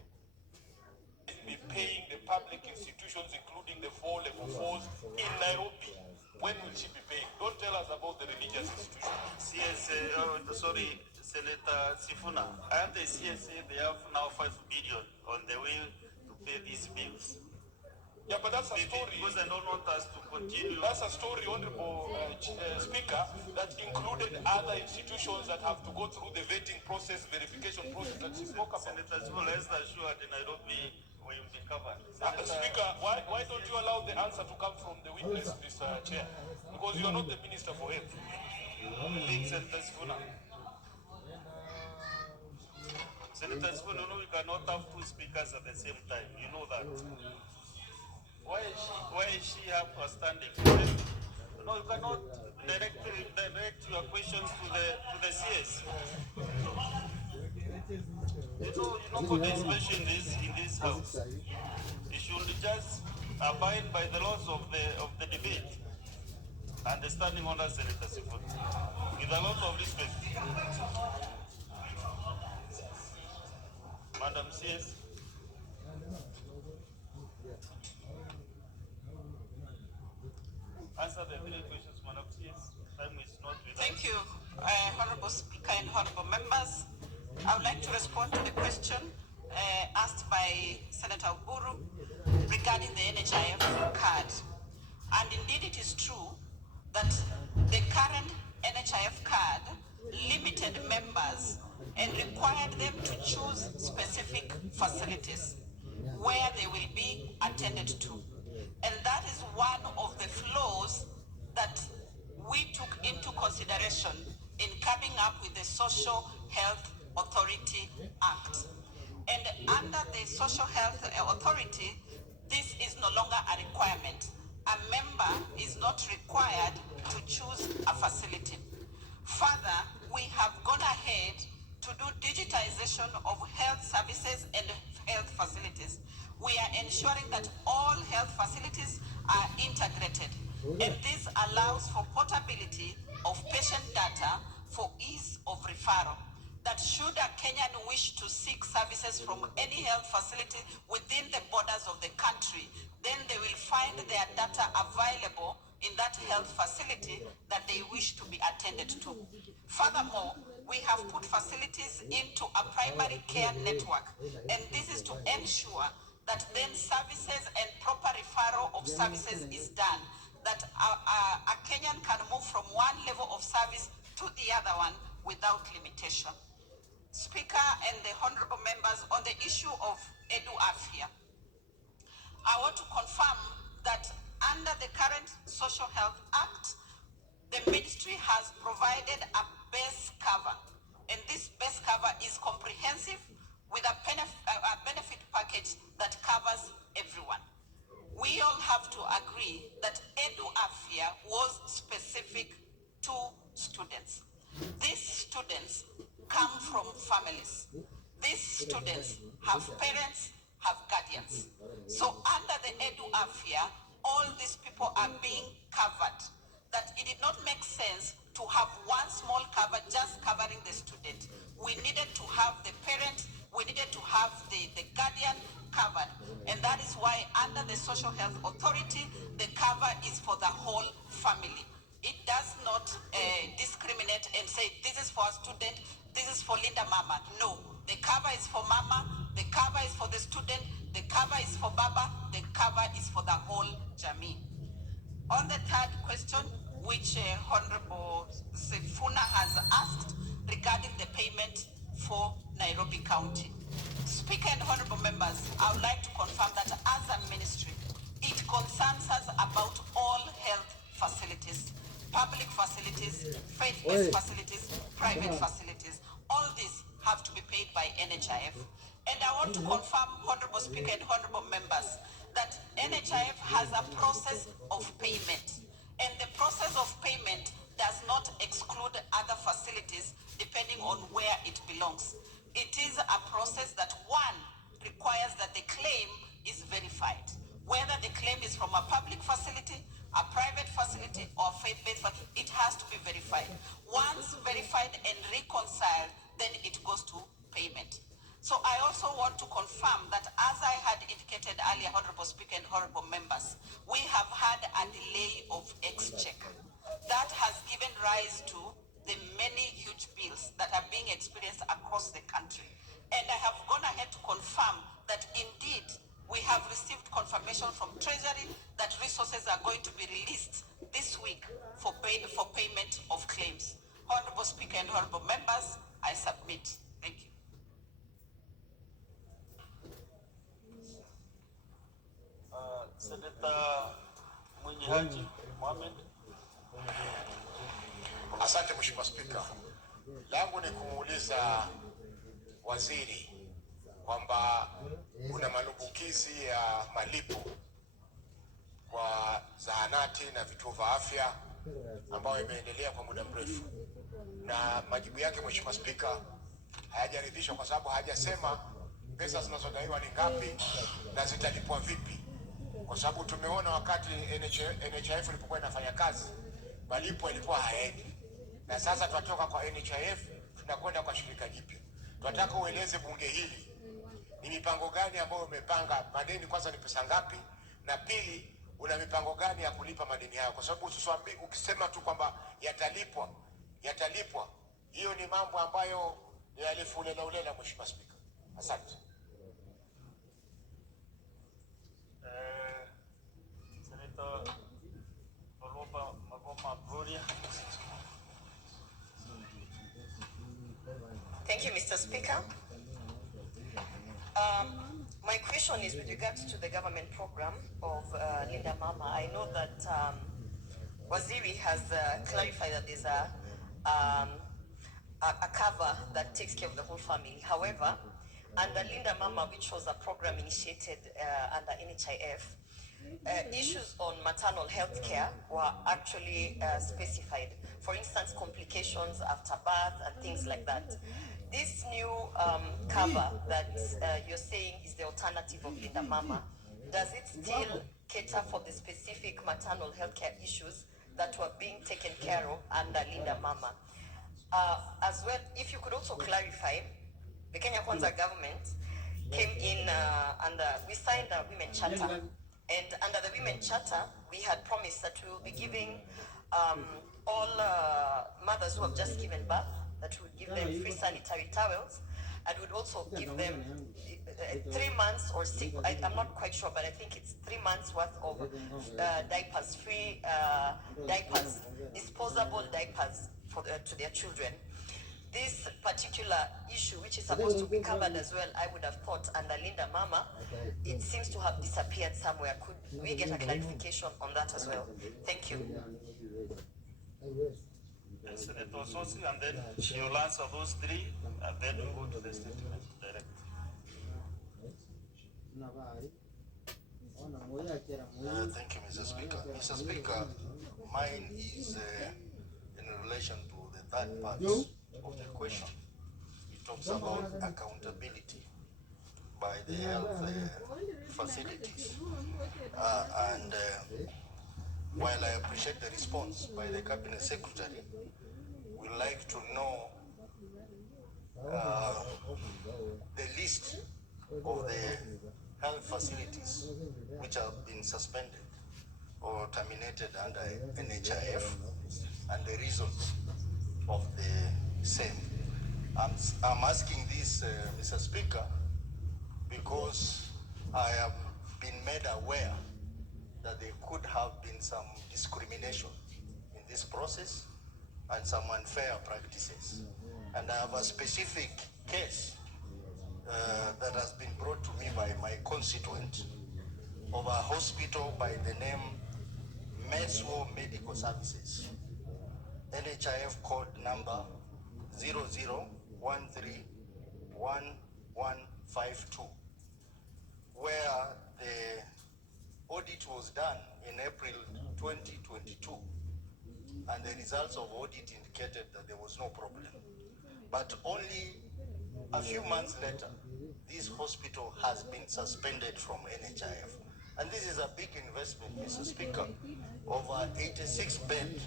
be paying the public institutions, including the 4 level 4s in Nairobi. When will she be paying? Don't tell us about the religious institutions. Sorry, Senator Sifuna. And the CSA, they have now 5 billion on the way to pay these bills. Yeah, but that's a story. Because I don't want us to continue. That's a story, Honorable Speaker, that included other institutions that have to go through the vetting process, verification process that she spoke about. Senator Sifuna, rest assured, in Nairobi will be covered. Speaker, why don't you allow the answer to come from the witness, Mr. Chair? Because you are not the Minister for Health. Senator Sifuna. Senator Sifuna, we cannot have 2 speakers at the same time. You know that. Why is she up or standing? No, you cannot direct your questions to the CS. You know participation in this house. You should just abide by the laws of the debate. Understanding under Senator Sifuna. With a lot of respect. Madam CS. Answer the 3 questions, Madam CS. Time is not with us. Thank you, Honorable Speaker and Honorable Members. I would like to respond to the question asked by Senator Uburu regarding the NHIF card. And indeed it is true that the current NHIF card limited members and required them to choose specific facilities where they will be attended to. And that is one of the flaws that we took into consideration in coming up with the Social Health Authority Act. And under the Social Health Authority, this is no longer a requirement. A member is not required to choose a facility. Further, we have gone ahead to do digitization of health services and health facilities. We are ensuring that all health facilities are integrated, and this allows for portability of patient data for ease of referral. that should a Kenyan wish to seek services from any health facility within the borders of the country, then they will find their data available in that health facility that they wish to be attended to. Furthermore, we have put facilities into a primary care network, and this is to ensure that then services and proper referral of services is done, that a Kenyan can move from one level of service to the other one without limitation. Speaker and the honorable members, on the issue of Edu Afia, I want to confirm that under the current Social Health Act, the ministry has provided a base cover, and this base cover is comprehensive with a benefit package that covers everyone. We all have to agree that Edu Afia was specific to students. These students come from families. These students have parents, have guardians. So under the Edu Afia, all these people are being covered. That it did not make sense to have one small cover just covering the student. We needed to have the parent, we needed to have the guardian covered. And that is why under the Social Health Authority, the cover is for the whole family. It does not discriminate and say, this is for a student, this is for Linda Mama. No, the cover is for Mama, the cover is for the student, the cover is for Baba, the cover is for the whole Jamii. On the third question, which Honorable Sifuna has asked regarding the payment for Nairobi County. Speaker and honorable members, I would like to confirm that as a ministry, it concerns us about all health facilities, public facilities, faith-based facilities, private facilities. All these have to be paid by NHIF. And I want to confirm, Honorable Speaker and honorable members, that NHIF has a process of payment. And the process of payment does not exclude other facilities depending on where it belongs. It is a process that, one, requires that the claim is verified. Whether the claim is from a public facility, a private facility, or faith-based facility, it has to be verified. Once verified and reconciled, then it goes to payment. So I also want to confirm that, as I had indicated earlier, Honorable Speaker and honorable members, we have had a delay of exchequer. That has given rise to the many huge bills that are being experienced across the country. And I have gone ahead to confirm that indeed we have received confirmation from Treasury that resources are going to be released this week for payment of claims. Honorable Speaker and honorable members, I submit. Thank you. Senator Mwenyehaji Mohamed. Asante Mheshimiwa Spika. Langu ni kumuuliza waziri kwamba kuna malumbukizi ya malipo kwa zahanati na vituo vya afya ambayo imeendelea kwa muda mrefu, na majibu yake Mheshimiwa Spika hayajaridhisha kwa sababu hajasema pesa zinazodaiwa ni ngapi na zitalipwa vipi, kwa sababu tumeona wakati NHIF ilipokuwa inafanya kazi malipo yalikuwa hayaendi, na sasa tunatoka kwa NHIF tunakwenda kwa shirika jipya. Tunataka ueleze bunge hili ni mipango gani ambayo umepanga, madeni kwanza ni pesa ngapi, na pili una mipango gani ya kulipa madeni hayo, kwa sababu ukisema tu kwamba yatalipwa, hiyo ni mambo ambayo ni alifu ulela Mheshimiwa Spika. Asante. Senator Magoma Gloria. Thank you, Mr. Speaker. My question is with regards to the government program of Linda Mama. I know that Waziri has clarified that there's a cover that takes care of the whole family. However, under Linda Mama, which was a program initiated under NHIF, issues on maternal health care were actually specified. For instance, complications after birth and things like that. This new cover that you're saying is the alternative of Linda Mama, does it still cater for the specific maternal health care issues that were being taken care of under Linda Mama? As well, if you could also clarify, the Kenya Kwanza government came in we signed a women charter, and under the women charter, we had promised that we will be giving all mothers who have just given birth, that we would give them free sanitary towels, and would also give them 3 months or six, I'm not quite sure, but I think it's 3 months worth of diapers, free diapers, disposable diapers to their children. This particular issue, which is supposed to be covered as well, I would have thought under Linda Mama, it seems to have disappeared somewhere. Could we get a clarification on that as well? Thank you. Senator Sosi, and then she will answer those three, and then we go to the statement direct. Thank you, Mr. Speaker. Mr. Speaker, mine is in relation to the third part of the question. It talks about accountability by the health facilities. While I appreciate the response by the Cabinet Secretary, we'd like to know the list of the health facilities which have been suspended or terminated under NHIF and the reasons of the same. I'm asking this, Mr. Speaker, because I have been made aware that there could have been some discrimination in this process and some unfair practices. And I have a specific case that has been brought to me by my constituent of a hospital by the name Meswo Medical Services, NHIF code number 00131152, where the audit was done in April 2022, and the results of audit indicated that there was no problem. But only a few months later, this hospital has been suspended from NHIF. And this is a big investment, Mr. Speaker, of an 86-bed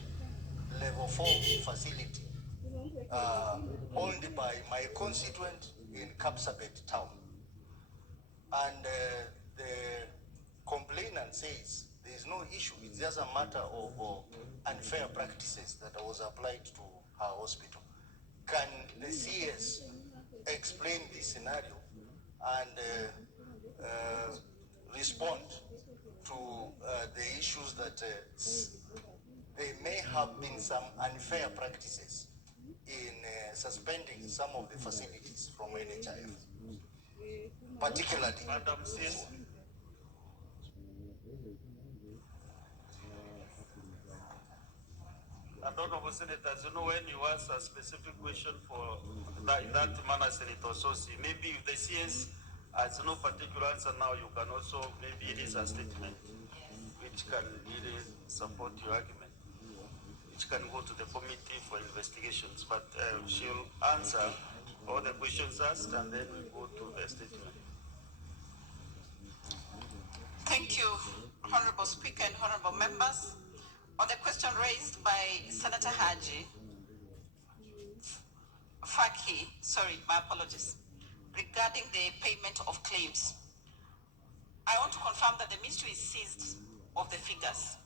level 4 facility owned by my constituent in Kapsabet town. And the complainant says there is no issue, it's just a matter of unfair practices that was applied to her hospital. Can the CS explain this scenario and respond to the issues that there may have been some unfair practices in suspending some of the facilities from NHIF, particularly Madam CS. And honorable senators, you know, when you ask a specific question for that manner, Senator Sosi, maybe if the CS has no particular answer now, you can also maybe release a statement which can really support your argument, which can go to the committee for investigations. But she'll answer all the questions asked, and then we go to the statement. Thank you, Honorable Speaker and Honorable Members. On the question raised by Senator Haji, Faki, my apologies, regarding the payment of claims, I want to confirm that the ministry is seized of the figures.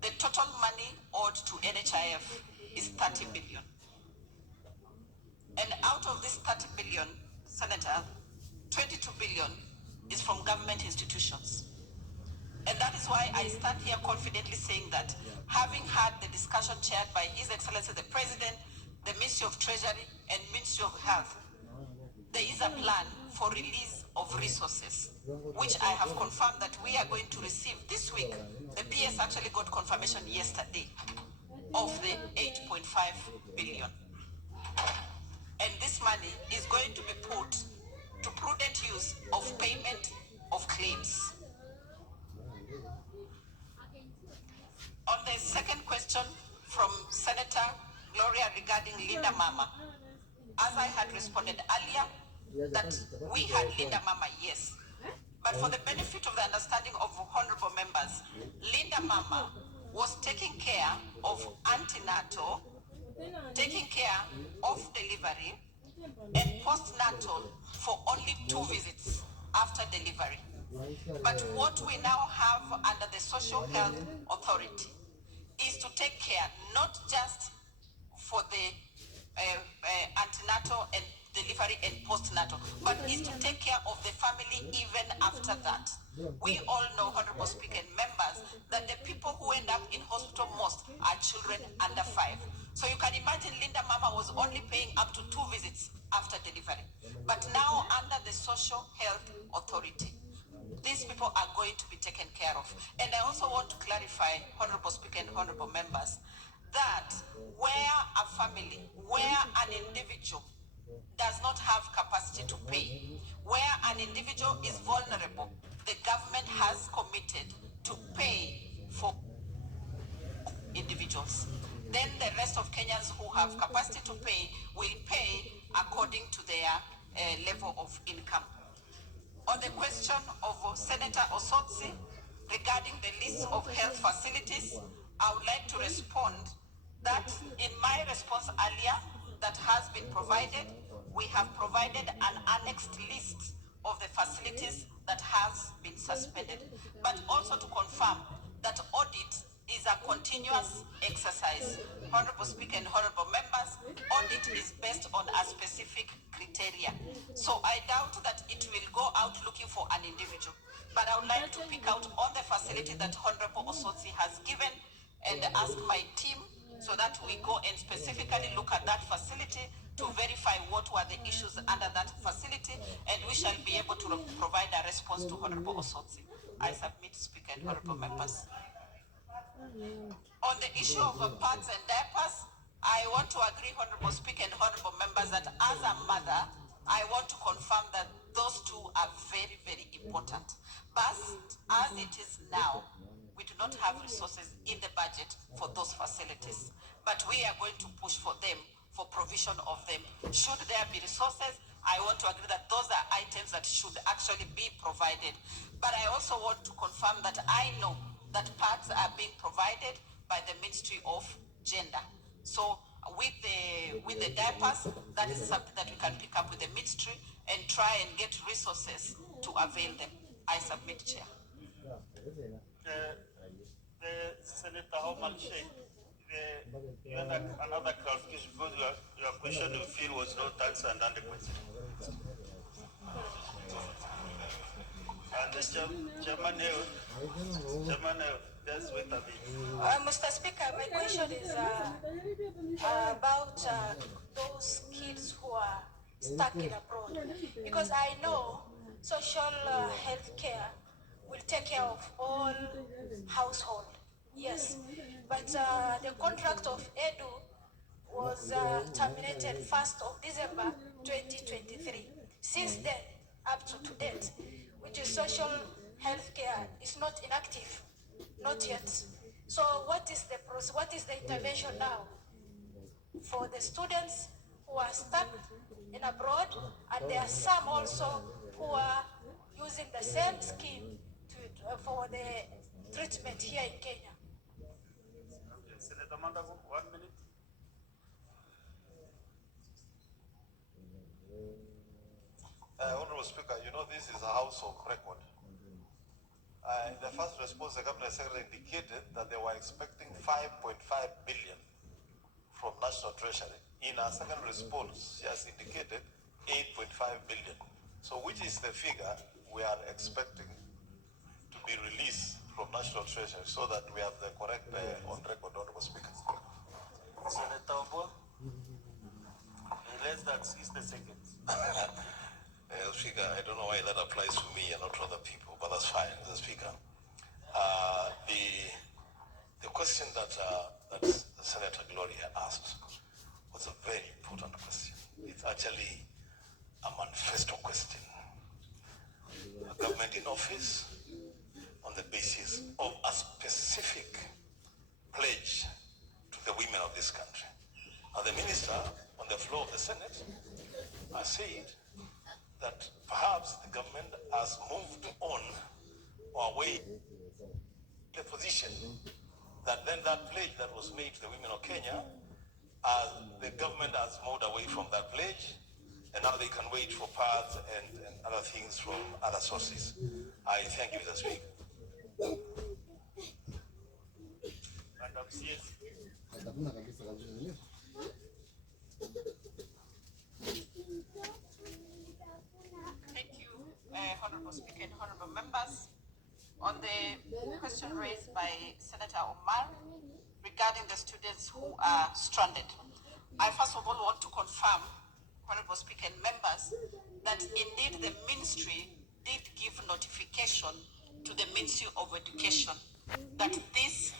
The total money owed to NHIF is 30 billion. And out of this 30 billion, Senator, 22 billion is from government institutions. And that is why I stand here confidently saying that, having had the discussion chaired by His Excellency the President, the Ministry of Treasury, and Ministry of Health, there is a plan for release of resources, which I have confirmed that we are going to receive this week. The PS actually got confirmation yesterday of the 8.5 billion. And this money is going to be put to prudent use of payment of claims. On the second question from Senator Gloria regarding Linda Mama, as I had responded earlier, that we had Linda Mama, yes. But for the benefit of the understanding of honorable members, Linda Mama was taking care of antenatal taking care of delivery and postnatal for only 2 visits after delivery. But what we now have under the Social Health Authority is to take care not just for the antenatal and delivery and postnatal, but is to take care of the family even after that. We all know, Honorable Speaker and members, that the people who end up in hospital most are children under 5. So you can imagine Linda Mama was only paying up to 2 visits after delivery. But now under the Social Health Authority, these people are going to be taken care of. And I also want to clarify, Honorable Speaker and Honorable members, that where a family, where an individual does not have capacity to pay, where an individual is vulnerable, the government has committed to pay for individuals. Then the rest of Kenyans who have capacity to pay will pay according to their level of income. On the question of Senator Osotsi regarding the list of health facilities, I would like to respond that in my response earlier that has been provided, we have provided an annexed list of the facilities that has been suspended, but also to confirm that audit is a continuous exercise. Honorable Speaker and honorable members, audit is based on a specific criteria. So I doubt that it will go out looking for an individual. But I would like to pick out on the facility that Honorable Osotsi has given and ask my team so that we go and specifically look at that facility to verify what were the issues under that facility, and we shall be able to provide a response to Honorable Osotsi. I submit, Speaker and honorable members. On the issue of pads and diapers, I want to agree, Honorable Speaker and honorable members, that as a mother, I want to confirm that those two are very, very important. But as it is now, we do not have resources in the budget for those facilities. But we are going to push for them, for provision of them. Should there be resources, I want to agree that those are items that should actually be provided. But I also want to confirm that I know that pads are being provided by the Ministry of Gender. So with the diapers, that is something that we can pick up with the ministry and try and get resources to avail them. I submit, Chair. Senator Homan Sheikh, you had another clarification because your question you feel was not answered under question. And the Chairman, just wait a bit. Mr. Speaker, my question is about those kids who are stuck in abroad. Because I know social health care will take care of all household, yes. But the contract of Edu was terminated 1st of December 2023. Since then, up to date, which is social health care, is not inactive, not yet. So what is the process, what is the intervention now for the students who are stuck in abroad, and there are some also who are using the same scheme for the treatment here in Kenya? Senator Mandago, 1 minute. Honorable Speaker, you know this is a house of record. In the first response, the Cabinet Secretary indicated that they were expecting 5.5 billion from National Treasury. In our second response, she has indicated 8.5 billion. So which is the figure we are expecting to be released from National Treasury so that we have the correct on record, Honorable Speaker? Senator Ombo, in less than 60 seconds. Speaker, I don't know why that applies to me and not to other people, but that's fine, Mr. Speaker. The question that Senator Gloria asked was a very important question. It's actually a manifesto question. A government in office on the basis of a specific pledge to the women of this country. Now the minister on the floor of the Senate has said that perhaps the government has moved on or away the position that then that pledge that was made to the women of Kenya the government has moved away from that pledge, and now they can wait for parts and other things from other sources. I thank you, Mr. Speaker. Madam CS. Thank you, Honorable Speaker and Honorable Members. On the question raised by Senator Omar regarding the students who are stranded, I first of all want to confirm, Honorable Speaker and members, that indeed the ministry did give notification to the Ministry of Education that this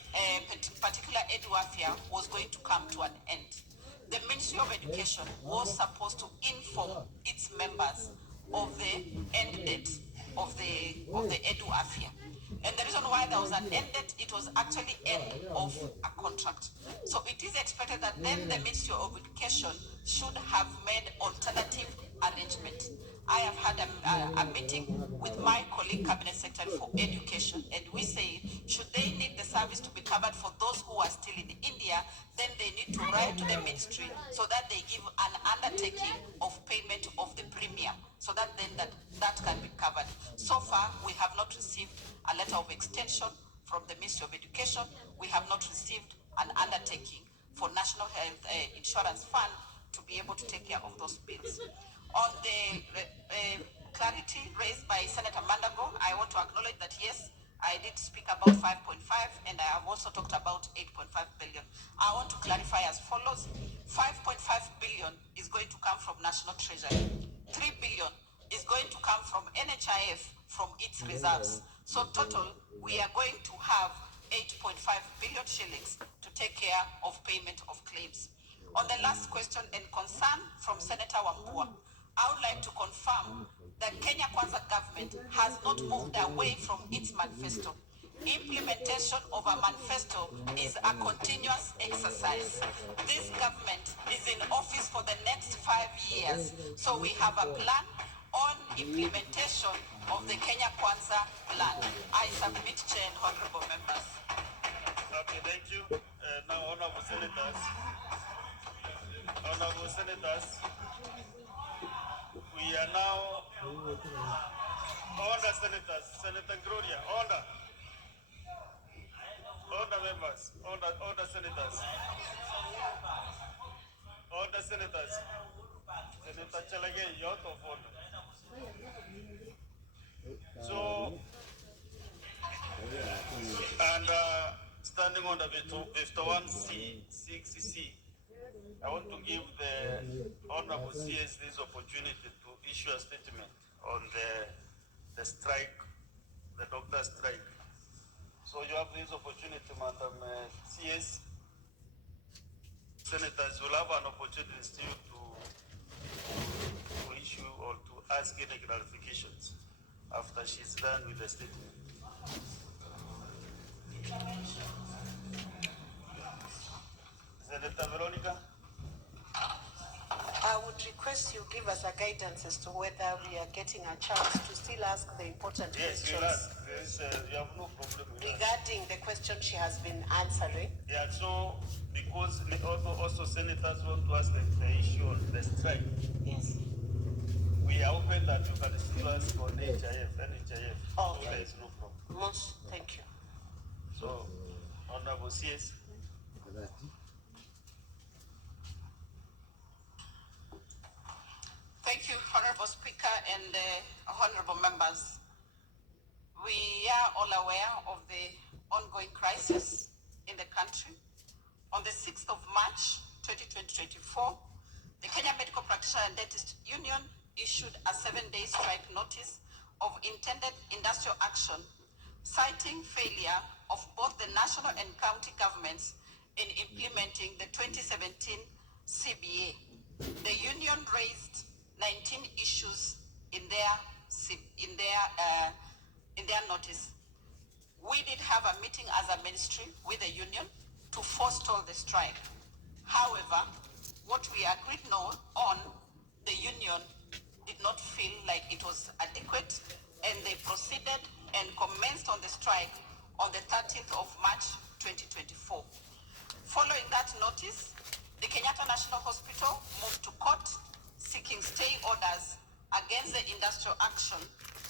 particular EduAfia was going to come to an end. The Ministry of Education was supposed to inform its members of the end date of the EduAfia. And the reason why there was an end date, it was actually end of a contract. So it is expected that then the Ministry of Education should have made alternative arrangement. I have had a meeting with my colleague Cabinet Secretary for Education, and we say, should they need the service to be covered for those who are still in India, then they need to write to the ministry so that they give an undertaking of payment of the premium, so that then that can be covered. So far, we have not received a letter of extension from the Ministry of Education. We have not received an undertaking for National Health Insurance Fund to be able to take care of those bills. On the clarity raised by Senator Mandago, I want to acknowledge that yes, I did speak about 5.5 and I have also talked about 8.5 billion. I want to clarify as follows. 5.5 billion is going to come from National Treasury. 3 billion is going to come from NHIF from its reserves. So total, we are going to have 8.5 billion shillings to take care of payment of claims. On the last question and concern from Senator Wambua, I would like to confirm that Kenya Kwanza government has not moved away from its manifesto. Implementation of a manifesto is a continuous exercise. This government is in office for the next 5 years, so we have a plan on implementation of the Kenya Kwanza plan. I submit, Chair and honorable members. Okay, thank you. Now, honorable senators, we are now order senators, Senator Gloria, order members, order senators, Senator Chalagay, you're out of order. So, and standing on the 51C, 6C, I want to give the Honorable CS this opportunity to issue a statement on the strike, the doctor strike. So you have this opportunity, Madam CS. Senators will have an opportunity still to issue or to ask any clarifications after she's done with the statement. Senator Veronica? I would request you give us a guidance as to whether we are getting a chance to still ask the important questions. Yes, you have no problem with regarding that. The question she has been answering. Yeah, so because also senators want to ask the issue on the strike. Yes. We are open that you can still ask on NHIF. Oh, so there is no problem. Most, thank you. So, Honorable CS. Thank you, Honorable Speaker and honorable members. We are all aware of the ongoing crisis in the country. On the 6th of March, 2024, the Kenya Medical Practitioner and Dentist Union issued a 7-day strike notice of intended industrial action, citing failure of both the national and county governments in implementing the 2017 CBA. The union raised 19 issues in their notice. We did have a meeting as a ministry with the union to forestall the strike. However, what we agreed on, the union did not feel like it was adequate, and they proceeded and commenced on the strike on the 13th of March 2024. Following that notice, The Kenyatta National Hospital moved to court seeking stay orders against the industrial action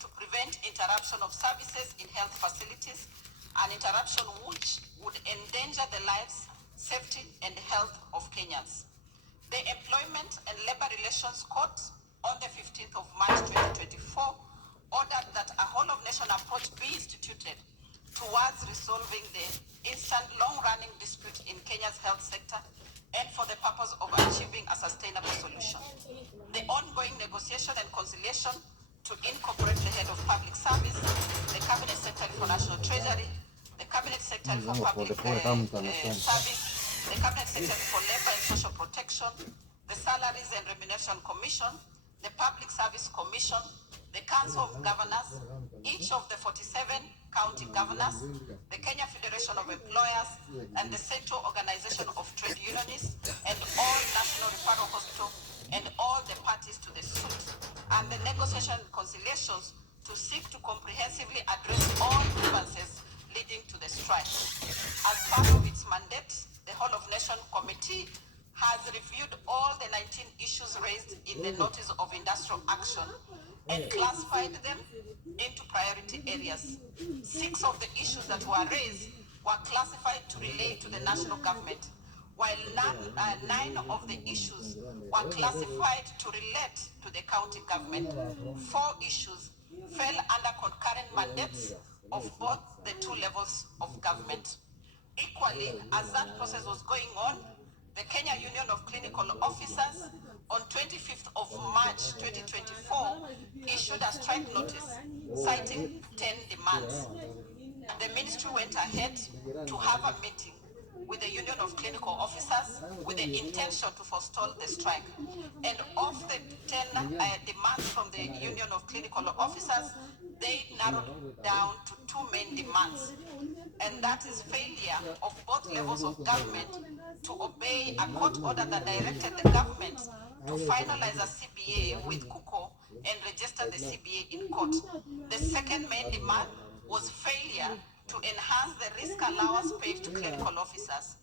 to prevent interruption of services in health facilities, an interruption which would endanger the lives, safety, and health of Kenyans. The Employment and Labor Relations Court on the 15th of March 2024 ordered that a whole-of-nation approach be instituted towards resolving the instant long-running dispute in Kenya's health sector and for the purpose of achieving a sustainable solution. The ongoing negotiation and conciliation to incorporate the head of public service, the Cabinet Secretary for National Treasury, the Cabinet Secretary for Public Service, the Cabinet Secretary for Labor and Social Protection, the Salaries and Remuneration Commission, the Public Service Commission, the Council of Governors, each of the 47 county governors, the Kenya Federation of Employers, and the Central Organization of Trade Unionists, and all national referral hospitals, and all the parties to the suit, and the negotiation and conciliations to seek to comprehensively address all grievances leading to the strike. As part of its mandate, the Whole of Nation Committee has reviewed all the 19 issues raised in the Notice of Industrial Action and classified them into priority areas. 6 of the issues that were raised were classified to relate to the national government, while 9 of the issues were classified to relate to the county government. 4 issues fell under concurrent mandates of both the 2 levels of government. Equally, as that process was going on, the Kenya Union of Clinical Officers on 25th of March 2024 issued a strike notice citing 10 demands. The ministry went ahead to have a meeting with the Union of Clinical Officers with the intention to forestall the strike. And of the 10 demands from the Union of Clinical Officers, they narrowed down to 2 main demands. And that is failure of both levels of government to obey a court order that directed the government to finalize a CBA with KUKO and register the CBA in court. The second main demand was failure to enhance the risk allowance paid to clinical officers.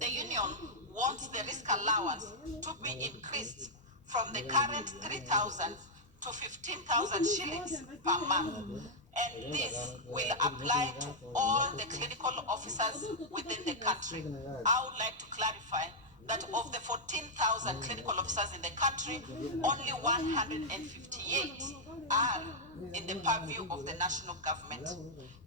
The union wants the risk allowance to be increased from the current 3,000 to 15,000 shillings per month. And this will apply to all the clinical officers within the country. I would like to clarify that of the 14,000 clinical officers in the country, only 158 are in the purview of the national government.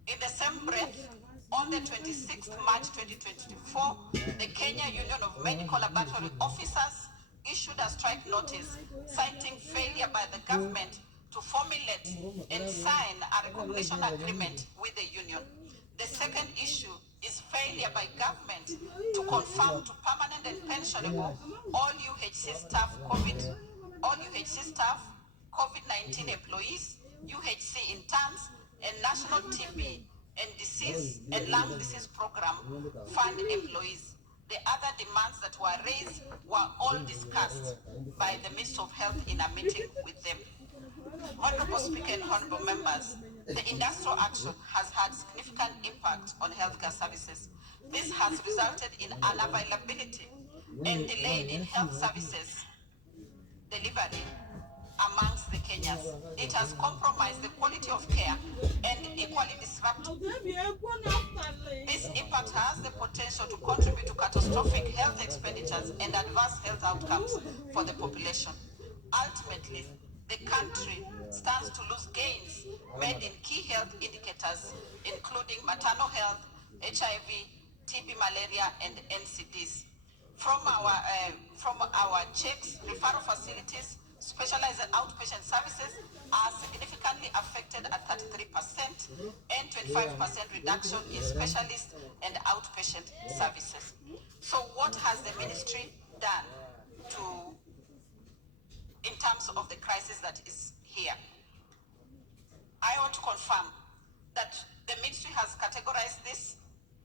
In the same breath, on the 26th March 2024, the Kenya Union of Medical Laboratory Officers issued a strike notice citing failure by the government to formulate and sign a recognition agreement with the union. The second issue is failure by government to confirm to permanent and pensionable all UHC staff COVID-19 employees, UHC interns, and National TB and Disease and Lung Disease Program Fund employees. The other demands that were raised were all discussed by the Minister of Health in a meeting with them. Honorable Speaker and honorable members, the industrial action has had significant impact on healthcare services. This has resulted in unavailability and delay in health services delivery amongst the Kenyans. It has compromised the quality of care and equally disrupted. This impact has the potential to contribute to catastrophic health expenditures and adverse health outcomes for the population. Ultimately, the country stands to lose gains made in key health indicators, including maternal health, HIV, TB, malaria, and NCDs. From our checks, referral facilities, specialized outpatient services are significantly affected at 33% and 25% reduction in specialist and outpatient services. So what has the ministry done in terms of the crisis that is here? I want to confirm that the ministry has categorized this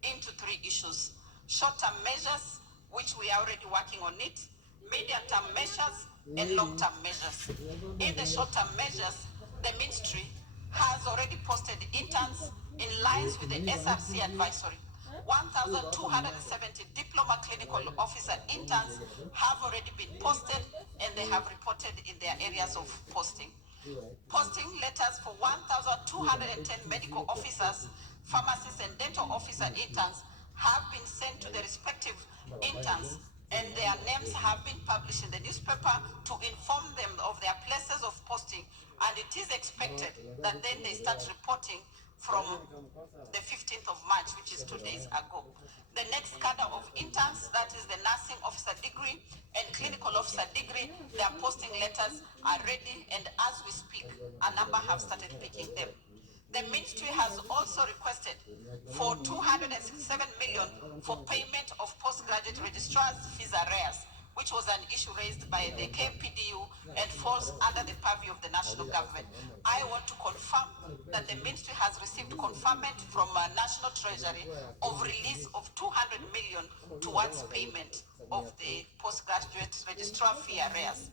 into 3 issues: short-term measures, which we are already working on it, medium-term measures, and long-term measures. In the short-term measures, the ministry has already posted interns in lines with the SRC advisory. 1,270 diploma clinical officer interns have already been posted and they have reported in their areas of posting. Posting letters for 1,210 medical officers, pharmacists, and dental officer interns have been sent to the respective interns, and their names have been published in the newspaper to inform them of their places of posting, and it is expected that then they start reporting from the 15th of March, which is 2 days ago. The next cadre of interns, that is the nursing officer degree and clinical officer degree, their posting letters are ready, and as we speak, a number have started picking them. The ministry has also requested for 267 million for payment of postgraduate registrars' fees arrears, which was an issue raised by the KPDU and falls under the purview of the national government. I want to confirm that the ministry has received confirmation from National Treasury of release of 200 million towards payment of the postgraduate registrar fee arrears.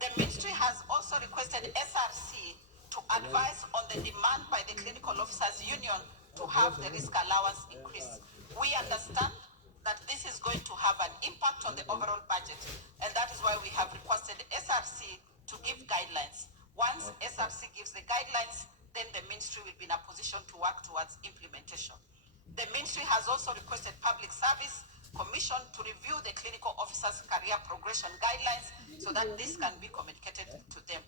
The ministry has also requested SRC to advise on the demand by the Clinical Officers Union to have the risk allowance increased. We understand that this is going to have an impact on the overall budget, and that is why we have requested SRC to give guidelines. Once SRC gives the guidelines, then the ministry will be in a position to work towards implementation. The ministry has also requested Public Service Commission to review the clinical officers' career progression guidelines so that this can be communicated to them.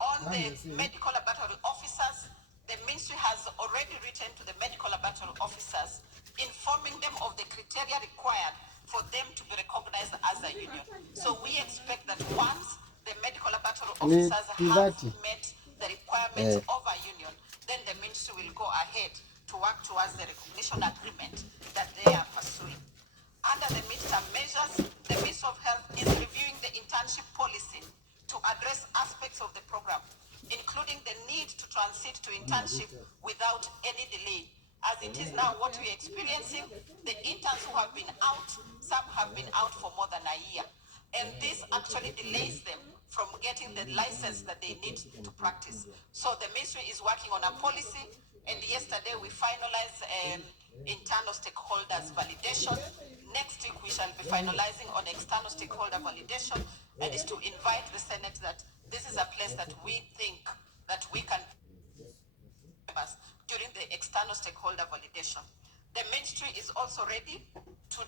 On the medical laboratory officers, the ministry has already written to the medical laboratory officers informing them of the criteria required for them to be recognized as a union. So we expect that once the medical laboratory officers have met the requirements of a union, then the ministry will go ahead to work towards the recognition agreement that they are pursuing. Under the midterm measures, the Ministry of Health is reviewing the internship policy to address aspects of the program, including the need to transit to internship without any delay. As it is now what we're experiencing, the interns who have been out, some have been out for more than a year. And this actually delays them from getting the license that they need to practice. So the ministry is working on a policy, and yesterday we finalized internal stakeholders validation. Next week we shall be finalizing on external stakeholder validation, and is to invite the Senate that this is a place that we think that we can during the external stakeholder validation. The ministry is also ready to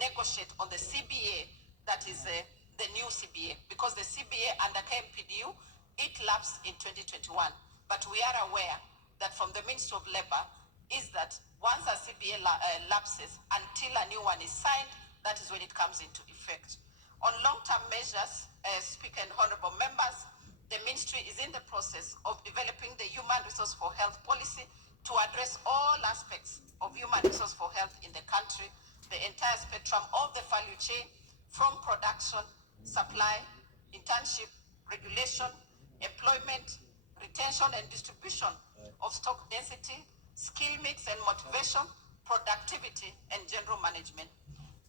negotiate on the CBA, that is the new CBA, because the CBA under KMPDU, it lapsed in 2021. But we are aware that from the Ministry of Labor is that once a CBA lapses, until a new one is signed, that is when it comes into effect. On long-term measures, Speaker and honorable members, the ministry is in the process of developing the human resource for health policy to address all aspects of human resource for health in the country, the entire spectrum of the value chain, from production, supply, internship, regulation, employment, retention and distribution of stock density, skill mix and motivation, productivity, and general management.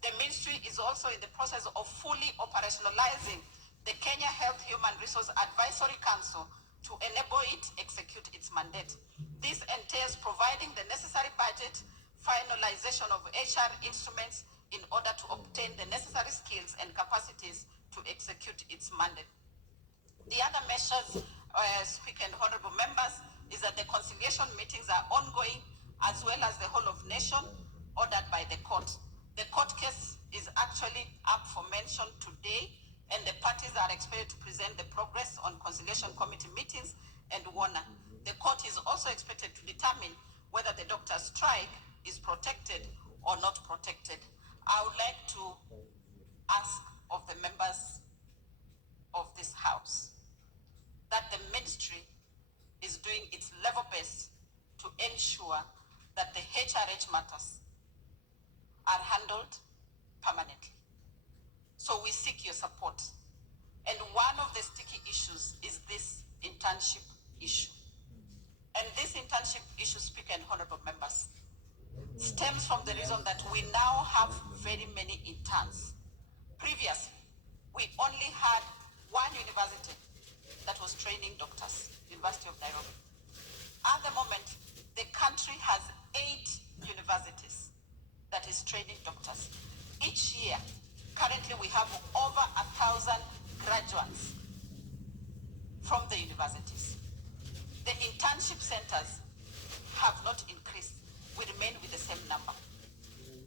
The ministry is also in the process of fully operationalizing the Kenya Health Human Resource Advisory Council to enable it execute its mandate. This entails providing the necessary budget, finalization of HR instruments in order to obtain the necessary skills and capacities to execute its mandate. The other measures, Speaker and honorable members, is that the conciliation meetings are ongoing, as well as the whole of nation ordered by the court. The court case is actually up for mention today, and the parties are expected to present the progress on conciliation committee meetings and WANA. The court is also expected to determine whether the doctor's strike is protected or not protected. I would like to ask of the members of this house that the ministry is doing its level best to ensure that the HRH matters are handled permanently. So we seek your support. And one of the sticky issues is this internship issue. And this internship issue, Speaker and honorable members, stems from the reason that we now have very many interns. Previously, we only had one university that was training doctors, University of Nairobi. At the moment, the country has 8 universities that is training doctors. Each year, currently we have over 1,000 graduates from the universities. The internship centers have not increased. We remain with the same number.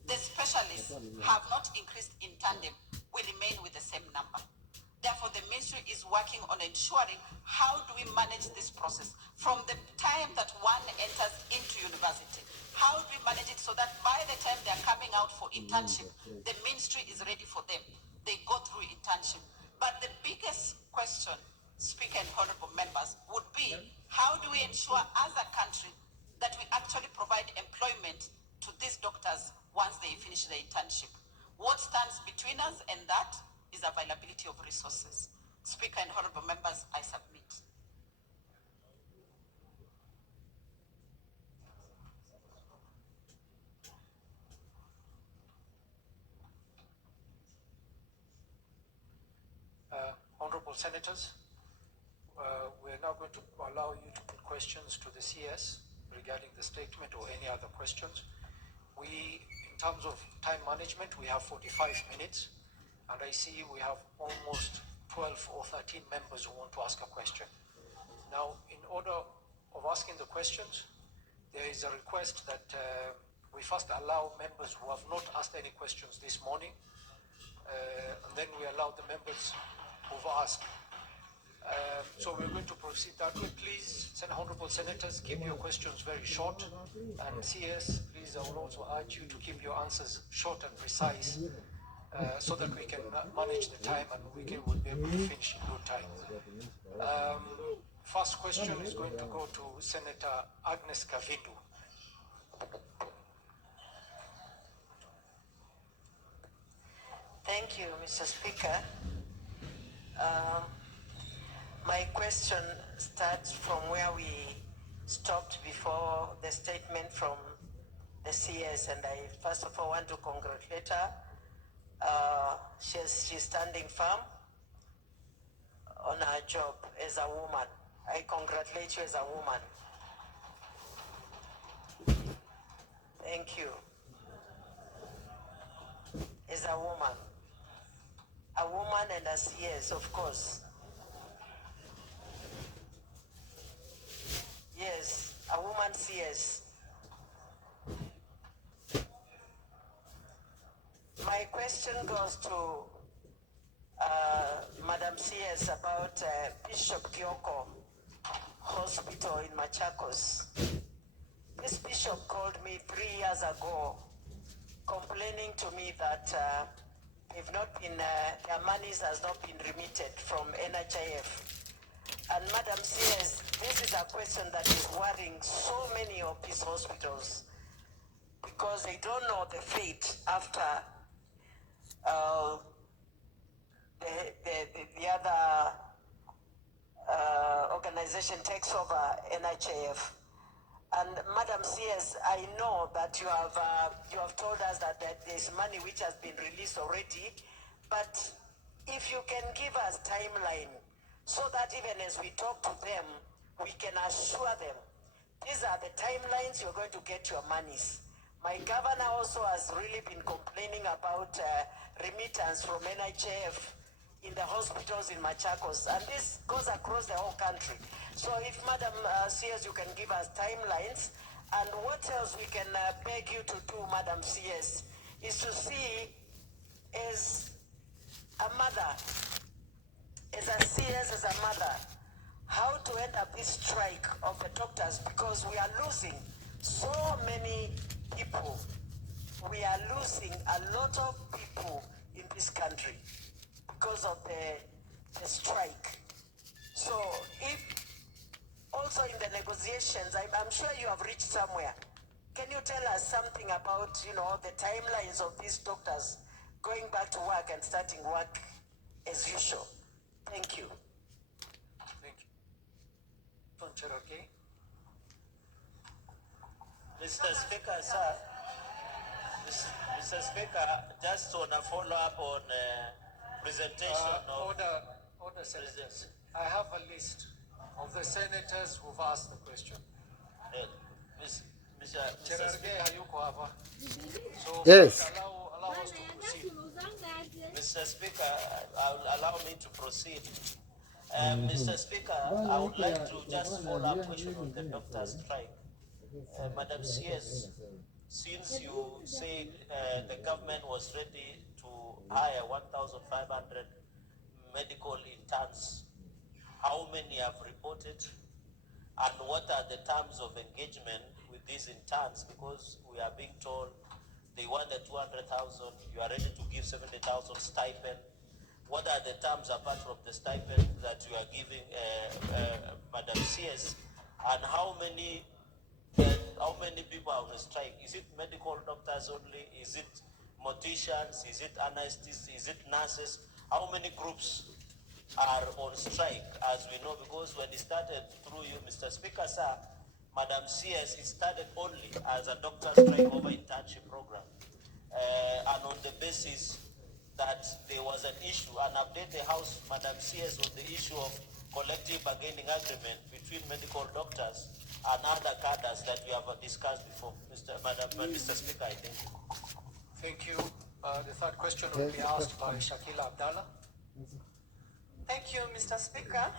The specialists have not increased in tandem. We remain with the same number. Therefore, the ministry is working on ensuring how do we manage this process from the time that one enters into university. How do we manage it so that by the time they're coming out for internship, the ministry is ready for them. They go through internship. But the biggest question, Speaker and honorable members, would be how do we ensure as a country that we actually provide employment to these doctors once they finish their internship? What stands between us and that is availability of resources. Speaker and honorable members, I submit. Honorable Senators, we're now going to allow you to put questions to the CS regarding the statement or any other questions. We, in terms of time management, we have 45 minutes, and I see we have almost 12 or 13 members who want to ask a question. Now, in order of asking the questions, there is a request that we first allow members who have not asked any questions this morning, and then we allow the members who've asked. So we're going to proceed that way. Please, honorable senators, keep your questions very short. And CS, please, I will also urge you to keep your answers short and precise so that we can manage the time and will be able to finish in good time. First question is going to go to Senator Agnes Kavindu. Thank you, Mr. Speaker. My question starts from where we stopped before the statement from the CS, and I first of all want to congratulate her. She's standing firm on her job as a woman. I congratulate you as a woman. Thank you. As a woman and a CS, of course. Yes, a woman CS. My question goes to Madam CS about Bishop Kioko Hospital in Machakos. This bishop called me 3 years ago complaining to me that they've not been, their monies has not been remitted from NHIF. And Madam CS, this is a question that is worrying so many of these hospitals because they don't know the fate after the other organization takes over NHIF. And Madam CS, I know that you have told us that there's money which has been released already, but if you can give us timeline so that even as we talk to them, we can assure them these are the timelines you're going to get your monies. My governor also has really been complaining about remittance from NHIF in the hospitals in Machakos, and this goes across the whole country. So if Madam CS, you can give us timelines, and what else we can beg you to do, Madam CS, is to see as a mother, as a CS, as a mother, how to end up this strike of the doctors, because we are losing so many people. We are losing a lot of people in this country because of the strike. So if also in the negotiations, I'm sure you have reached somewhere. Can you tell us something about, the timelines of these doctors going back to work and starting work as usual? Thank you. Thank you. Mr. Speaker, sir. Mr. Speaker, just on a follow-up on presentation of... Order, senators. I have a list of the senators who've asked the question. Mr. Speaker, So Yes. allow us to proceed. Mr. Speaker, allow me to proceed. Mr. Speaker, I would like to just follow up question on the doctor's strike. Madam CS, since you said the government was ready to hire 1,500 medical interns, how many have reported? And what are the terms of engagement with these interns? Because we are being told they want the 200,000, you are ready to give 70,000 stipend. What are the terms apart from the stipend that you are giving Madam CS? And how many people are on the strike? Is it medical doctors only? Is it morticians? Is it anesthetists? Is it nurses? How many groups are on strike, as we know? Because when it started through you, Mr. Speaker, sir, Madam CS, it started only as a doctor strike over internship program. And on the basis that there was an issue, and update the House, Madam CS, on the issue of collective bargaining agreement between medical doctors and other cadres that we have discussed before. Mr. Speaker, I think. Thank you. The third question will be asked by Shakila Abdallah. Thank you, Mr. Speaker.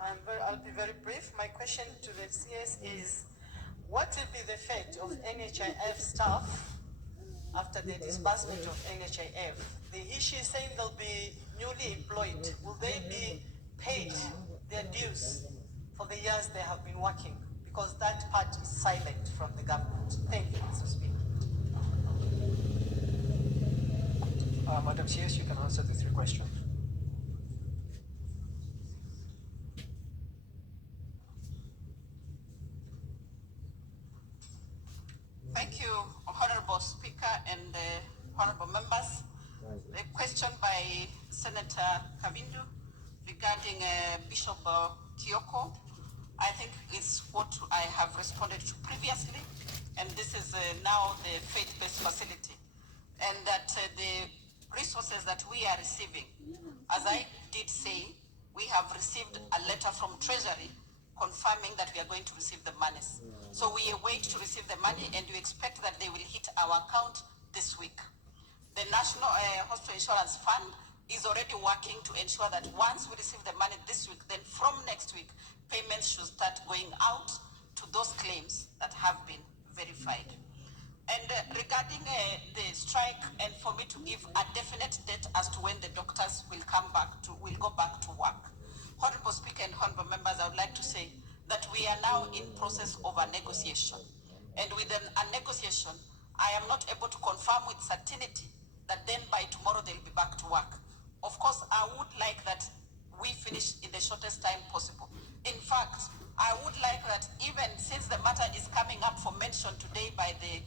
I'll be very brief. My question to the CS is, what will be the fate of NHIF staff after the disbursement of NHIF? The issue is saying they'll be newly employed. Will they be paid their dues for the years they have been working? Because that part is silent from the government. Thank you, Mr. Speaker. Madam CS, you can answer the three questions. Thank you, Honorable Speaker and honorable members. The question by Senator Kavindu regarding Bishop Kioko, I think is what I have responded to previously, and this is now the faith-based facility, and that the resources that we are receiving, as I did say, we have received a letter from Treasury confirming that we are going to receive the monies. So we await to receive the money, and we expect that they will hit our account this week. The National Hospital Insurance Fund is already working to ensure that once we receive the money this week, then from next week, payments should start going out to those claims that have been verified. And regarding the strike, and for me to give a definite date as to when the doctors will go back to work. Honorable Speaker and honorable members, I would like to say that we are now in process of a negotiation. And within a negotiation, I am not able to confirm with certainty that then by tomorrow they'll be back to work. Of course, I would like that we finish in the shortest time possible. In fact, I would like that even since the matter is coming up for mention today by the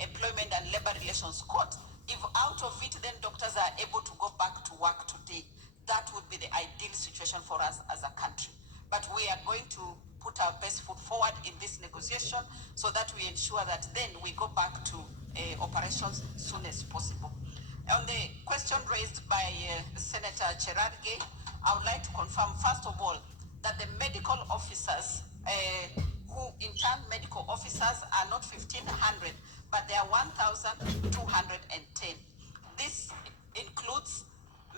Employment and Labor Relations Court, if out of it then doctors are able to go back to work today, that would be the ideal situation for us as a country. But we are going to put our best foot forward in this negotiation so that we ensure that then we go back to operations as soon as possible. On the question raised by Senator Cherargei, I would like to confirm, first of all, that the medical officers, who intern medical officers, are not 1,500, but they are 1,210. This includes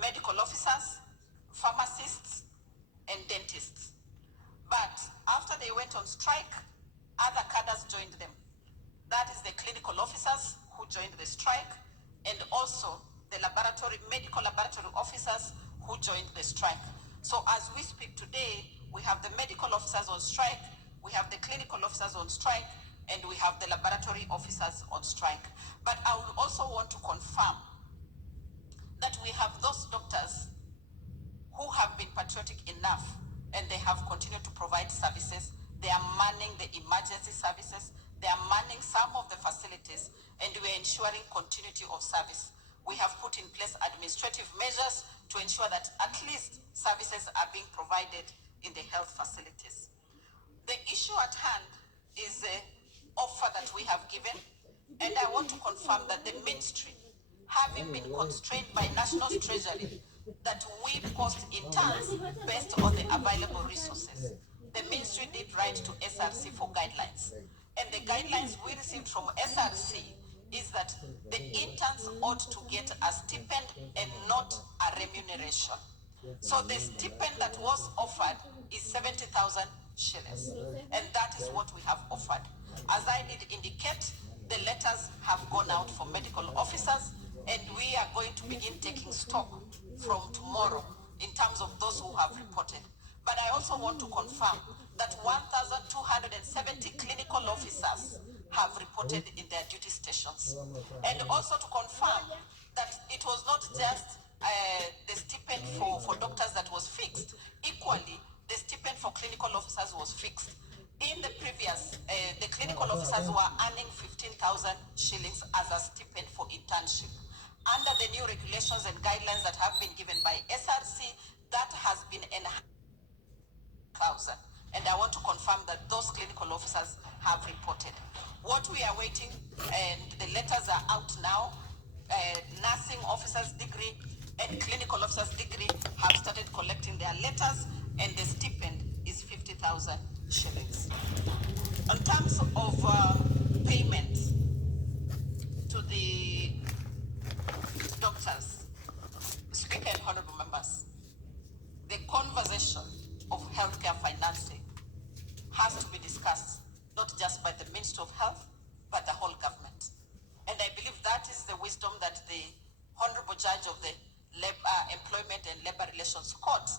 medical officers, pharmacists, and dentists. But after they went on strike, other cadres joined them. That is the clinical officers who joined the strike, and also the medical laboratory officers who joined the strike. So as we speak today, we have the medical officers on strike, we have the clinical officers on strike, and we have the laboratory officers on strike. But I would also want to confirm that we have those doctors who have been patriotic enough and they have continued to provide services. They are manning the emergency services, they are manning some of the facilities, and we are ensuring continuity of service. We have put in place administrative measures to ensure that at least services are being provided in the health facilities. The issue at hand is the offer that we have given, and I want to confirm that the ministry, having been constrained by National Treasury, that we post interns based on the available resources. The ministry did write to SRC for guidelines. and the guidelines we received from SRC is that the interns ought to get a stipend and not a remuneration. So the stipend that was offered is 70,000 shillings, and that is what we have offered. As I did indicate, the letters have gone out for medical officers, and we are going to begin taking stock from tomorrow in terms of those who have reported. But I also want to confirm that 1,270 clinical officers have reported in their duty stations. And also to confirm that it was not just the stipend for doctors that was fixed. Equally, the stipend for clinical officers was fixed. In the previous, the clinical officers were earning 15,000 shillings as a stipend for internship. Under the new regulations and guidelines that have been given by SRC, that has been enhanced. And I want to confirm that those clinical officers have reported. What we are waiting, and the letters are out now, nursing officers degree and clinical officers degree have started collecting their letters, and the stipend is 50,000 shillings. In terms of payment to the doctors, Speaker and honorable members, the conversation of healthcare financing has to be discussed, not just by the Ministry of Health, but the whole government. And I believe that is the wisdom that the Honorable Judge of the Employment and Labor Relations Court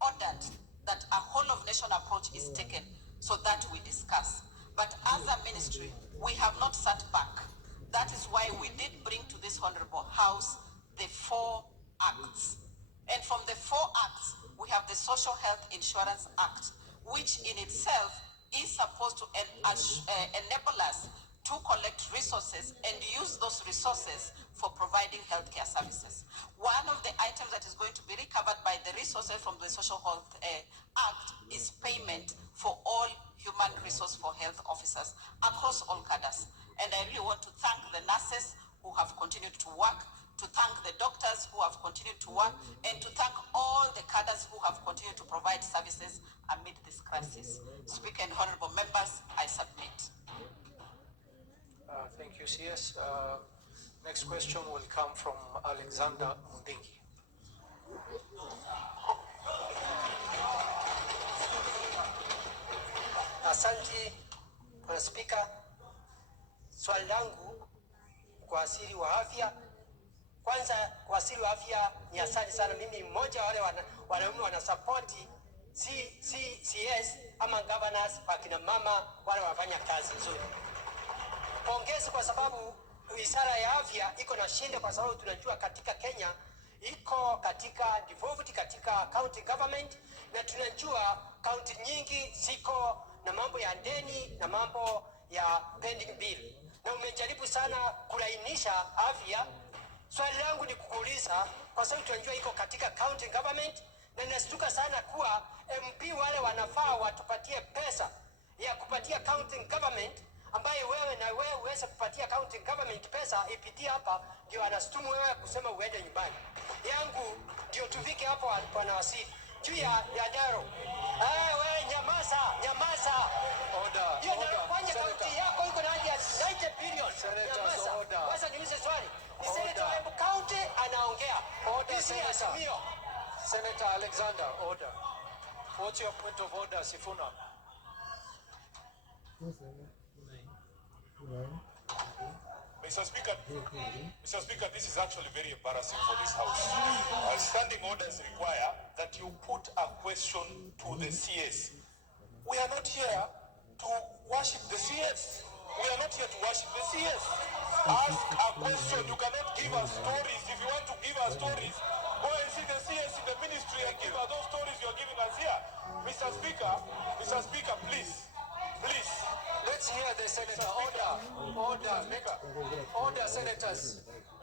ordered, that a whole of nation approach is taken so that we discuss. But as a ministry, we have not sat back. That is why we did bring to this Honorable House the 4 acts. And from the 4 acts, we have the Social Health Insurance Act, which in itself is supposed to enable us to collect resources and use those resources for providing healthcare services. One of the items that is going to be recovered by the resources from the Social Health Act is payment for all human resource for health officers across all cadres. And I really want to thank the nurses who have continued to work, to thank the doctors who have continued to work, and to thank all the cadres who have continued to provide services amid this crisis. Speaker and honorable members, I submit. Thank you, CS. Next question will come from Alexander Mundingi. Asante, Bwana Spika. Swali langu kwa waziri wa afya. Kwanza, kwa waziri wa afya ni asante sana. Mimi mmoja wale wanaume wanasapoti CS ama governors wakina mama wale wafanya kazi nzuri. Pongezi kwa sababu wizara ya afya iko na shinda, kwa sababu tunajua katika Kenya iko katika devolved katika county government, na tunajua county nyingi ziko na mambo ya deni na mambo ya pending bill, na umejaribu sana kulainisha afya. Swali langu ni kukuuliza, kwa sababu tunajua iko katika county government, na nashtuka sana kuwa MP wale wanafaa watupatie pesa ya kupatia county government, ambaye wewe uweze kupatia county government pesa ipitie hapa, ndio anastumu wewe kusema uende nyumbani. Yangu ndio tufike hapo Bwana Waziri juu ya daro. Wewe nyamaza. Order. Hiyo ndio kwanza county yako iko na hadi 90 billion. Nyamaza. Sasa niulize swali. Ni Senator wa county anaongea. Order, Senator. Senator Alexander, order. What's your point of order, Sifuna? Mr. Speaker, this is actually very embarrassing for this House. Standing orders require that you put a question to the CS. We are not here to worship the CS. We are not here to worship the CS. Ask a question. You cannot give us stories. If you want to give us stories, go and see the CS in the ministry and give us those stories you are giving us here. Mr. Speaker, please. Let's hear the senator. Order, senators.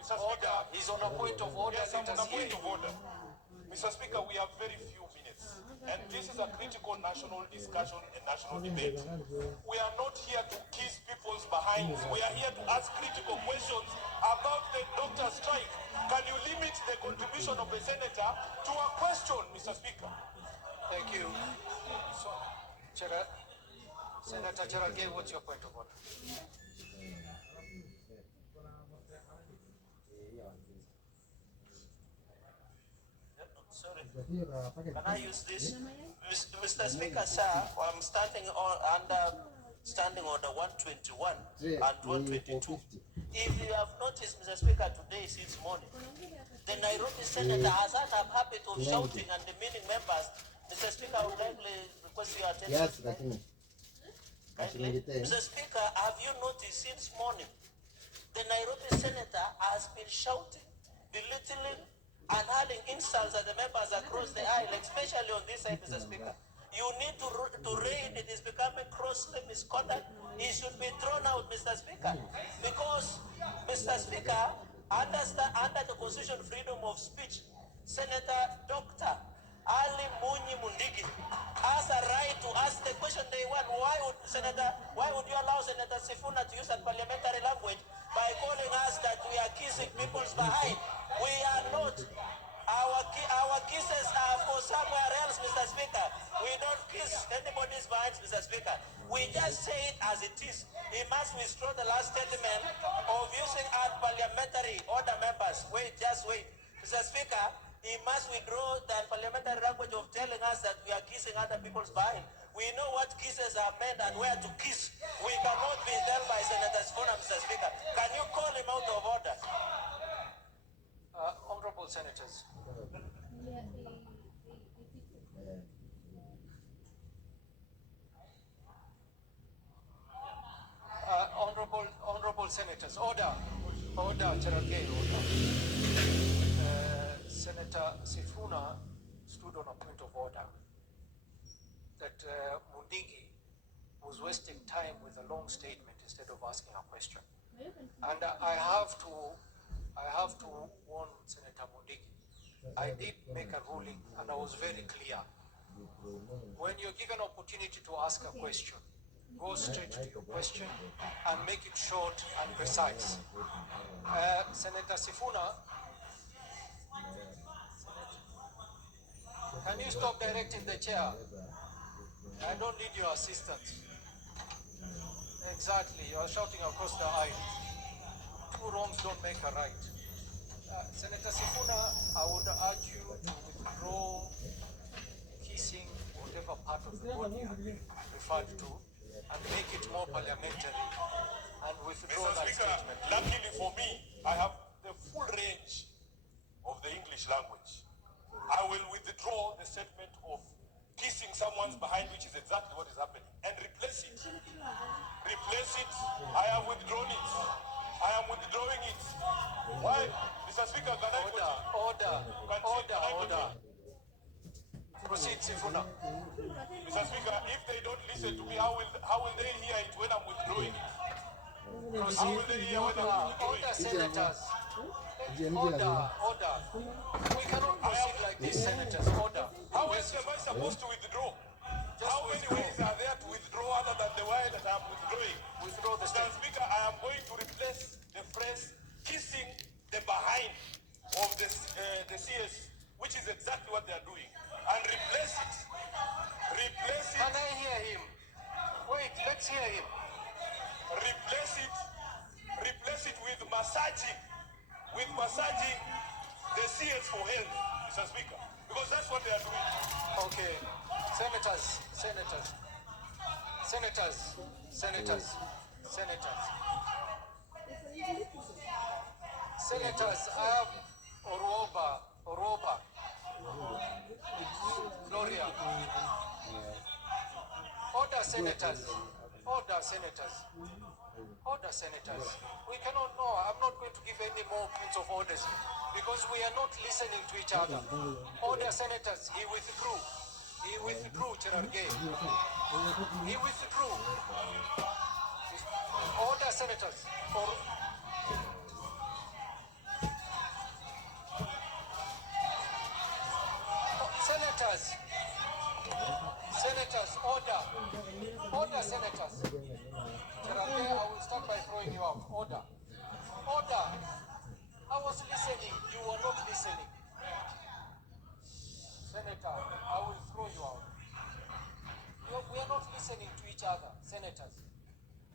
Order. He's on a point of order. Yes, I'm on a point of order. Mr. Speaker, we have very few minutes, and this is a critical national discussion and national debate. We are not here to kiss people's behinds. We are here to ask critical questions about the doctor strike. Can you limit the contribution of the senator to a question, Mr. Speaker? Thank you. So, Chair. Senator Cherargei, what's your point of order? Sorry. Can I use this? Mr. Speaker, sir, I'm standing under Standing Order 121 and 122. If you have noticed, Mr. Speaker, today since morning, the Nairobi Senator has had a habit of shouting and demeaning members. Mr. Speaker, I would like to request your attention. Yes, lakini. Kindly. Mr. Speaker, have you noticed since morning, the Nairobi Senator has been shouting, belittling, and hurling insults at the members across the aisle, especially on this side, Mr. Speaker. You need to rein it. Is becoming grossly misconduct. He should be thrown out, Mr. Speaker. Because, Mr. Speaker, under the Constitution freedom of speech, Senator Dr. Ali Munyi Mundigi has a right to ask the question they want. Why would you allow Senator Sifuna to use that parliamentary language by calling us that we are kissing people's behind? We are not. Our kisses are for somewhere else, Mr. Speaker. We don't kiss anybody's behind, Mr. Speaker. We just say it as it is. He must withdraw the last statement of using parliamentary order members. Just wait. Mr. Speaker, he must withdraw the parliamentary language of telling us that we are kissing other people's behind. We know what kisses are meant and where to kiss. We cannot be told by Senator Sifuna, Mr. Speaker. Can you call him out of order? Honorable Senators. Honorable Senators, order, Cherargei, order. Senator Sifuna stood on a point of order that Mundigi was wasting time with a long statement instead of asking a question. And I have to warn Senator Mundigi. I did make a ruling and I was very clear. When you're given an opportunity to ask a question, go straight to your question and make it short and precise. Senator Sifuna, can you stop directing the chair? I don't need your assistance. Exactly, you are shouting across the aisle. Two wrongs don't make a right. Senator Sifuna, I would urge you to withdraw kissing whatever part of the body you referred to and make it more parliamentary and withdraw Mr. that Speaker, statement. luckily for me, I have the full range of the English language. I will withdraw the statement of kissing someone's behind, which is exactly what is happening, and replace it. Replace it. I have withdrawn it. I am withdrawing it. Why? Mr. Speaker, can I Order. Proceed, Sifuna. Mr. Speaker, if they don't listen to me, how will they hear it when I'm withdrawing it? How will they hear when I'm withdrawing Order, it? Senators. Order. We cannot proceed like this, Senators. Order. How else am I supposed to withdraw? How many ways are there to withdraw other than the way that I'm withdrawing? Withdraw the Mr. Speaker, I am going to replace the phrase kissing the behind of the CS, which is exactly what they are doing, and replace it. Replace it. Can I hear him? Wait, let's hear him. Replace it with massaging the CS for health, Mr. Speaker, because that's what they are doing. Okay, Senators, I have Oroba, Gloria. Order, Senators. We cannot know. I'm not going to give any more points of orders because we are not listening to each other. Order, Senators. He withdrew, Cherargei. He withdrew. Order, Senators. Senators, order. Order, Senators. Cherargei, I will start by throwing you out. Order. I was listening. You were not listening. Senator, I will throw you out. We are not listening to each other. senators.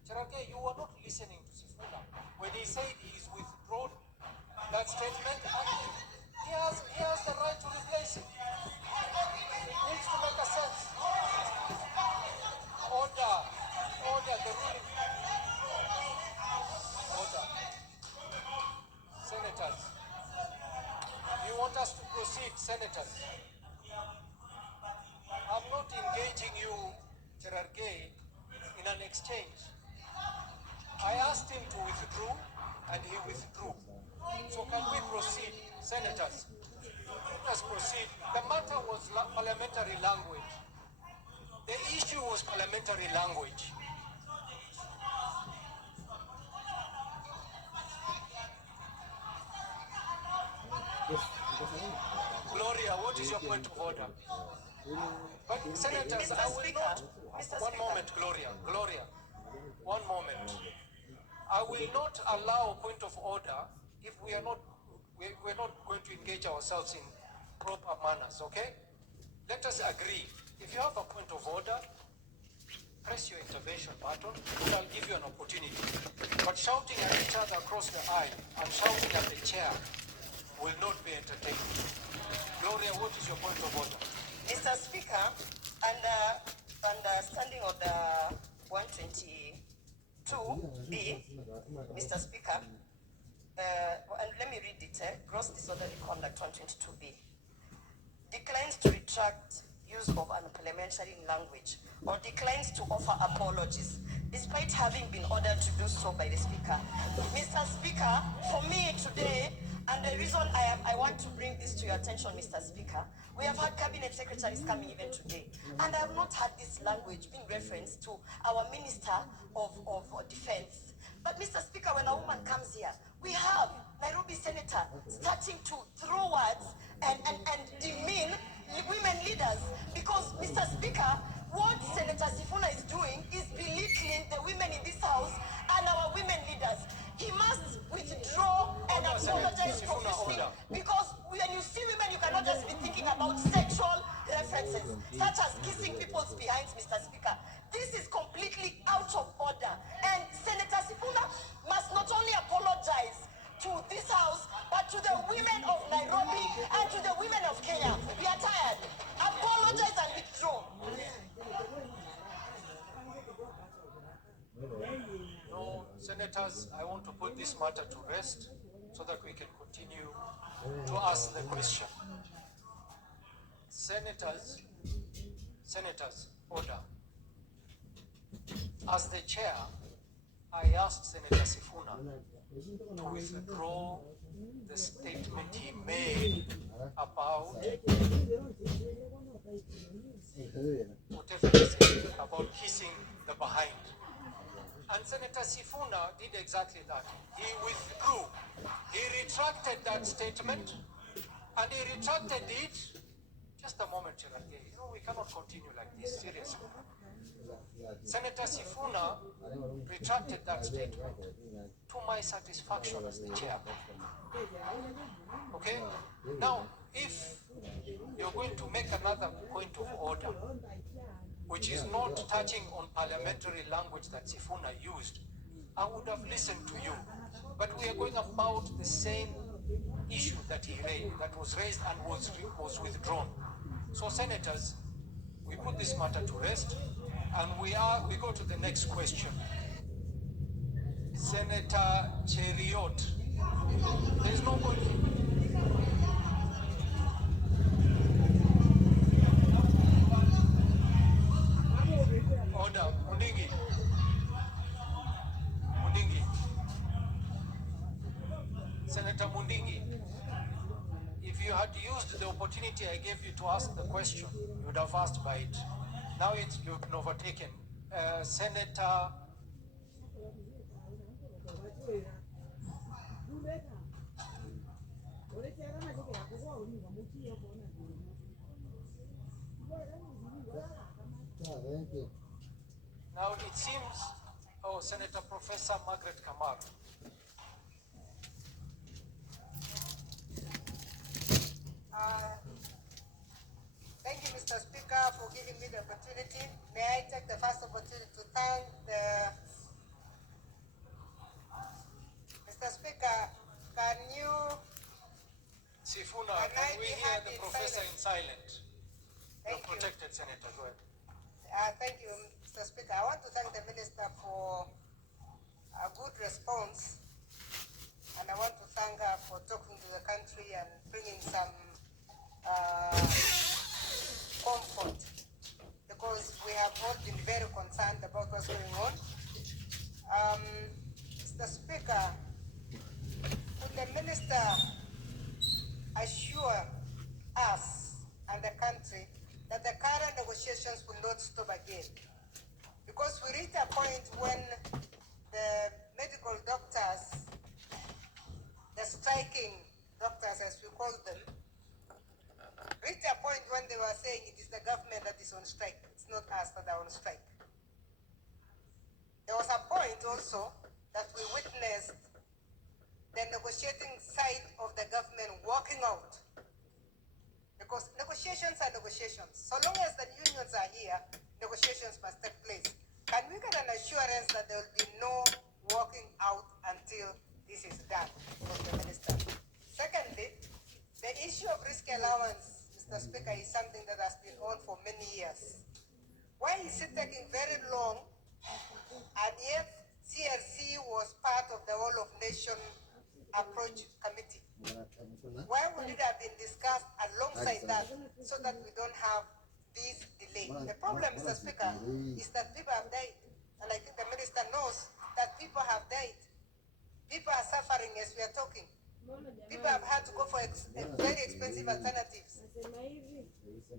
Cherargei, you were not listening to Sifuna when he said he's withdrawn that statement, and he has the right to replace it. Needs to make a sense. Order, the ruling. Order. Senators, you want us to proceed, senators? I'm not engaging you, Cherargei, in an exchange. I asked him to withdraw, and he withdrew. So can we proceed, senators? Let us proceed. The matter was parliamentary language. The issue was parliamentary language. Gloria, what is your point of order? But senators, I will not. One moment, Gloria. One moment. I will not allow a point of order if we're not going to engage ourselves in proper manners, okay? Let us agree. If you have a point of order, press your intervention button, and I'll give you an opportunity. But shouting at each other across the aisle and shouting at the chair will not be entertaining. Gloria, what is your point of order? Mr. Speaker, understanding order 122B, Mr. Speaker, and let me read it, gross disorderly conduct 122B, declines to retract use of unparliamentary language or declines to offer apologies, despite having been ordered to do so by the Speaker. Mr. Speaker, for me today, and the reason I want to bring this to your attention, Mr. Speaker, we have had cabinet secretaries coming even today, and I have not had this language being referenced to our Minister of Defense. But Mr. Speaker, when a woman comes here, we have Nairobi Senator starting to throw words and demean women leaders, because, Mr. Speaker, what Senator Sifuna is doing is belittling the women in this house and our women leaders. He must withdraw and apologize profusely, because when you see women, you cannot just be thinking about sexual references, such as kissing people's behinds, Mr. Speaker. This is completely out of order. And Senator Sifuna must not only apologize to this house, but to the women of Nairobi and to the women of Kenya. We are tired. Apologize and withdraw. No, senators, I want to put this matter to rest so that we can continue to ask the question. Senators, order. As the chair, I asked Senator Sifuna to withdraw the statement he made about whatever he said about kissing the behind. And Senator Sifuna did exactly that. He withdrew. He retracted that statement, and he retracted it. Just a moment, Cherargei. You know, we cannot continue like this, seriously. Senator Sifuna retracted that statement to my satisfaction as the chair. Okay? Now, if you're going to make another point of order, which is not touching on parliamentary language that Sifuna used, I would have listened to you. But we are going about the same issue that was raised and was withdrawn. So, senators, we put this matter to rest, and we go to the next question. Senator Cheriot. There's no point. Order. Mundingi. Senator Mundingi, if you had used the opportunity I gave you to ask the question, you would have asked by it. Now you've been overtaken. Senator Now it seems, Senator Professor Margaret Kamar. Thank you, Mr. Speaker, for giving me the opportunity. May I take the first opportunity to thank Mr. Speaker, can you... Sifuna, Can I can we be hear heard the in professor silence? in silent? Thank You're you. protected, Senator. Go ahead. Thank you, Mr. Speaker. I want to thank the Minister for a good response, and I want to thank her for talking to the country and bringing some comfort, because we have all been very concerned about what's going on. Mr. Speaker, could the Minister assure us and the country that the current negotiations will not stop again? Because we reach a point when the medical doctors, the striking doctors as we call them, reach a point when they were saying it is the government that is on strike, it's not us that are on strike. There was a point also that we witnessed the negotiating side of the government walking out, because negotiations are negotiations. So long as the unions are here, negotiations must take place. Can we get an assurance that there will be no walking out until this is done from the minister? Secondly, the issue of risk allowance, Mr. Speaker, is something that has been on for many years. Why is it taking very long, and yet CRC was part of the Whole of Nation Approach Committee? Why would it have been discussed alongside that, so that we don't have this delay? The problem, Mr. Speaker, is that people have died, and I think the minister knows that people have died. People are suffering as we are talking. People have had to go for very expensive alternatives.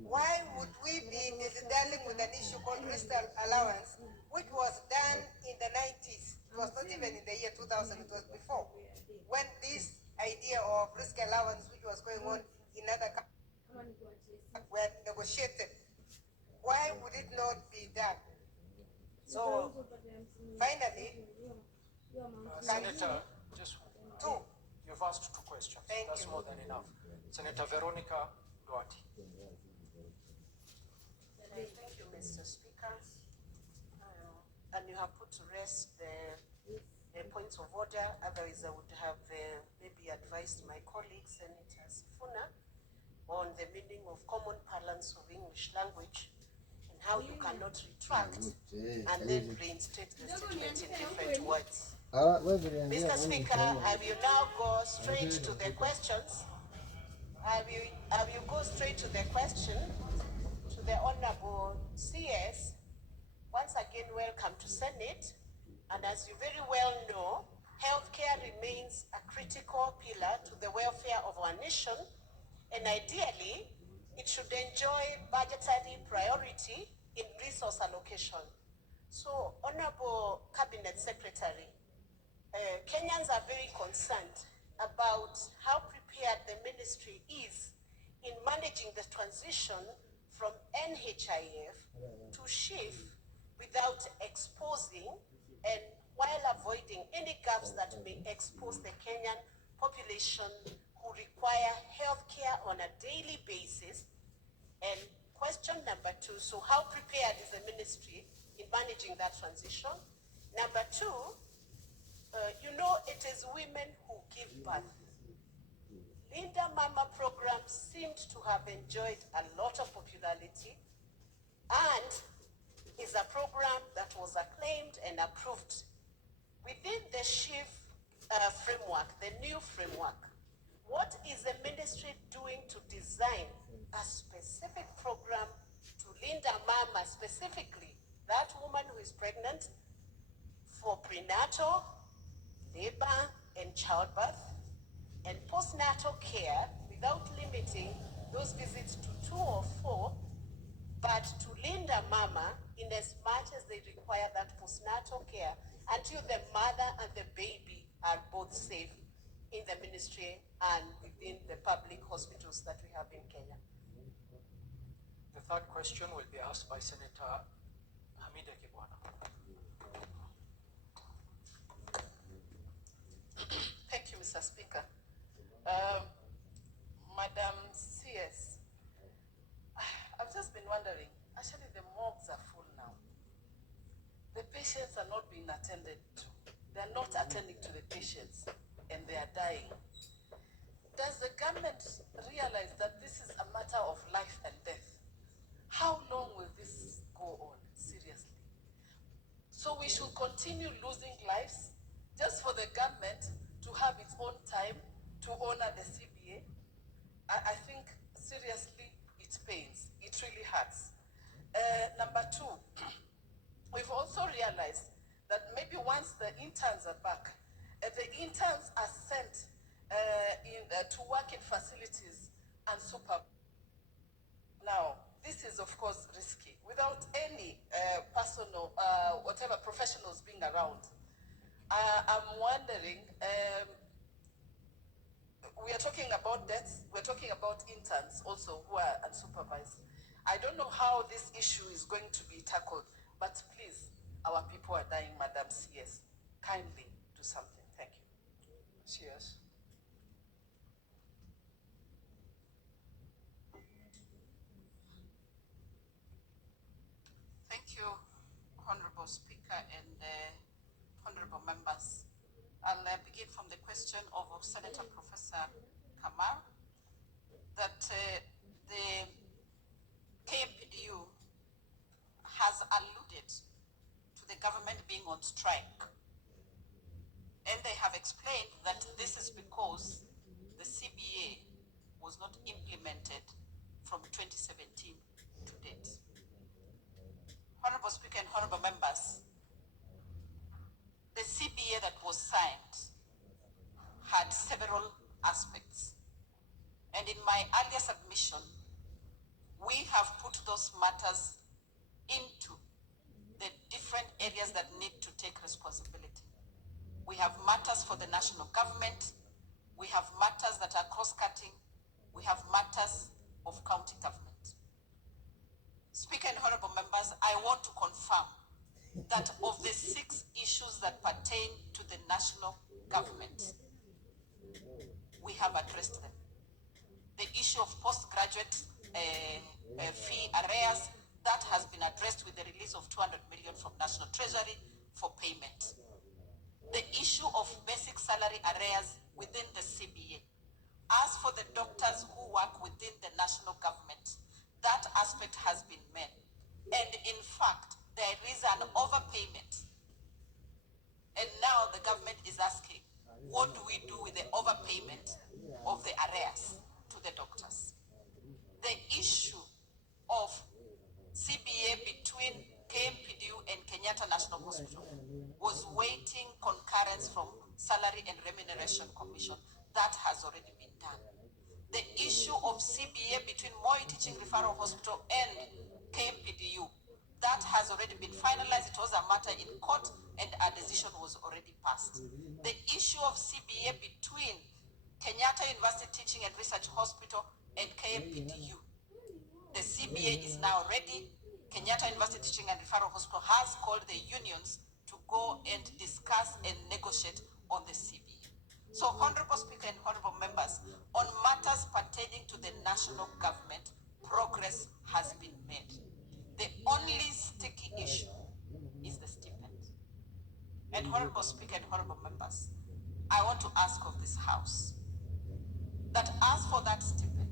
Why would we be dealing with an issue called risk allowance, which was done in the 90s? It was not even in the year 2000, it was before, when this idea of risk allowance, which was going on in other countries, were negotiated. Why would it not be done? So, finally, Senator, just two. You've asked two questions. Thank That's you. more than enough. Senator Veronica Duarte. Thank you, Mr. Speaker. And you have put to rest the points of order. Otherwise, I would have maybe advised my colleague, Senator Sifuna, on the meaning of common parlance of English language and how you cannot retract and then reinstate the statement in different words. Mr. Speaker, I will now go straight to the questions. I will go straight to the question to the Honorable CS. Once again, welcome to Senate. And as you very well know, healthcare remains a critical pillar to the welfare of our nation, and ideally, it should enjoy budgetary priority in resource allocation. So, Honorable Cabinet Secretary, Kenyans are very concerned about how prepared the ministry is in managing the transition from NHIF to SHIF without exposing and while avoiding any gaps that may expose the Kenyan population who require healthcare on a daily basis. And question number two, so how prepared is the ministry in managing that transition? Number two, you know, it is women who give birth. Linda Mama program seemed to have enjoyed a lot of popularity and is a program that was acclaimed and approved. Within the SHIF framework, the new framework, what is the ministry doing to design a specific program to Linda Mama specifically, that woman who is pregnant, for prenatal, labor and childbirth, and postnatal care without limiting those visits to 2 or 4, but to Linda Mama in as much as they require that postnatal care until the mother and the baby are both safe in the ministry and within the public hospitals that we have in Kenya. The third question will be asked by Senator Hamida Kibwana. Thank you, Mr. Speaker. Madam CS, I've just been wondering, actually the morgues are full now. The being attended to. They're not attending to the patients and they are dying. Does the government realize that this is a matter of life and death? How long will this go on, seriously? So we should continue losing lives just for the government to have its own time to honor the CBA? I think, seriously, it pains. It really hurts. Number two, we've also realized that maybe once the interns are back, the interns are sent to work in facilities and super. Now, this is of course risky without any personal, whatever professionals being around. I'm wondering, we are talking about deaths, we're talking about interns also who are unsupervised. I don't know how this issue is going to be tackled, but please, our people are dying, Madam CS. Kindly do something. Thank you. CS. Thank you, Honorable Speaker and honorable members. I'll begin from the question of Senator Professor Kamar, that the KMPDU has alluded to the government being on strike. And they have explained that this is because the CBA was not implemented from 2017 to date. Honorable Speaker and honorable members, the CBA that was signed had several aspects. And in my earlier submission, we have put those matters into the different areas that need to take responsibility. We have matters for the national government, we have matters that are cross-cutting, we have matters of county government. Speaker and honorable members, I want to confirm that of the 6 issues that pertain to the national government, we have addressed them. The issue of postgraduate fee arrears, that has been addressed with the release of 200 million from National Treasury for payment. The issue of basic salary arrears within the CBA. As for the doctors who work within the national government, that aspect has been met. And in fact, there is an overpayment. And now the government is asking, what do we do with the overpayment of the arrears to the doctors? The issue of CBA between KMPDU and Kenyatta National Hospital was waiting concurrence from Salary and Remuneration Commission. That has already been done. The issue of CBA between Moi Teaching Referral Hospital and KMPDU, that has already been finalized. It was a matter in court and a decision was already passed. The issue of CBA between Kenyatta University Teaching and Research Hospital and KMPDU, the CBA is now ready. Kenyatta University Teaching and Referral Hospital has called the unions to go and discuss and negotiate on the CBA. So, Honorable Speaker and honorable members, on matters pertaining to the national government, progress has been made. The only sticky issue is the stipend. And Honorable Speaker and honorable members, I want to ask of this House that as for that stipend,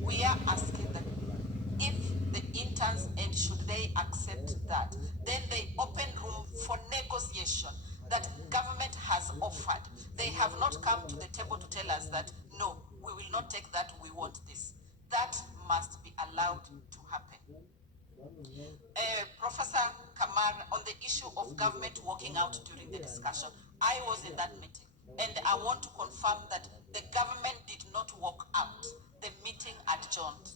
we are asking that if the interns, and should they accept that, then they open room for negotiation that government has offered. They have not come to the table to tell us that, no, we will not take that, we want this. That must be allowed to happen. Professor Kamar, on the issue of government walking out during the discussion, I was in that meeting, and I want to confirm that the government did not walk out. The meeting adjourned.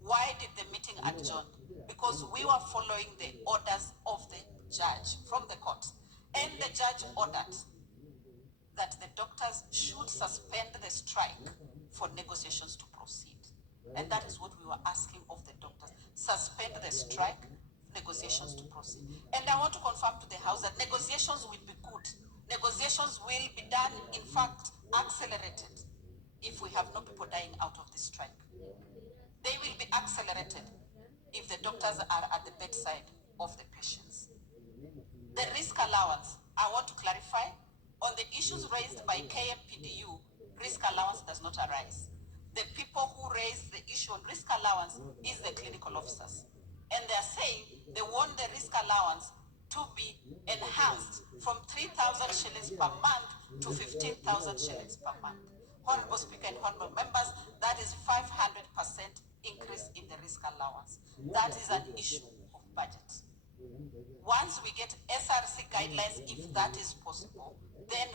Why did the meeting adjourn? Because we were following the orders of the judge from the court. And the judge ordered that the doctors should suspend the strike for negotiations to proceed. And that is what we were asking of the doctors. Suspend the strike, negotiations to proceed. And I want to confirm to the House that negotiations will be good. Negotiations will be done, in fact, accelerated, if we have no people dying out of the strike. They will be accelerated if the doctors are at the bedside of the patients. The risk allowance I want to clarify, on the issues raised by KMPDU, risk allowance does not arise. The people who raise the issue on risk allowance is the clinical officers. And they're saying they want the risk allowance to be enhanced from 3,000 shillings per month to 15,000 shillings per month. Honorable Speaker and honorable members, that is 500% increase in the risk allowance. That is an issue of budget. Once we get SRC guidelines, if that is possible, then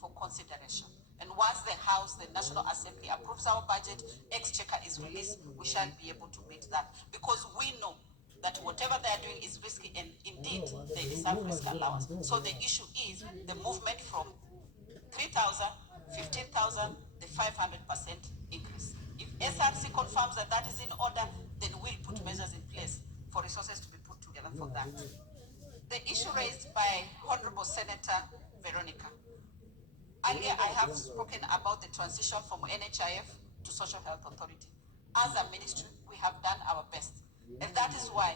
for consideration. And once the House, the National Assembly approves our budget, Exchequer is released, we shall be able to meet that. Because we know that whatever they are doing is risky, and indeed they deserve risk allowance. So the issue is the movement from 3,000, 15,000, the 500% increase. If SRC confirms that that is in order, then we'll put measures in place for resources to be put together for that. The issue raised by Honorable Senator Veronica. Earlier, I have spoken about the transition from NHIF to Social Health Authority. As a ministry, we have done our best. And that is why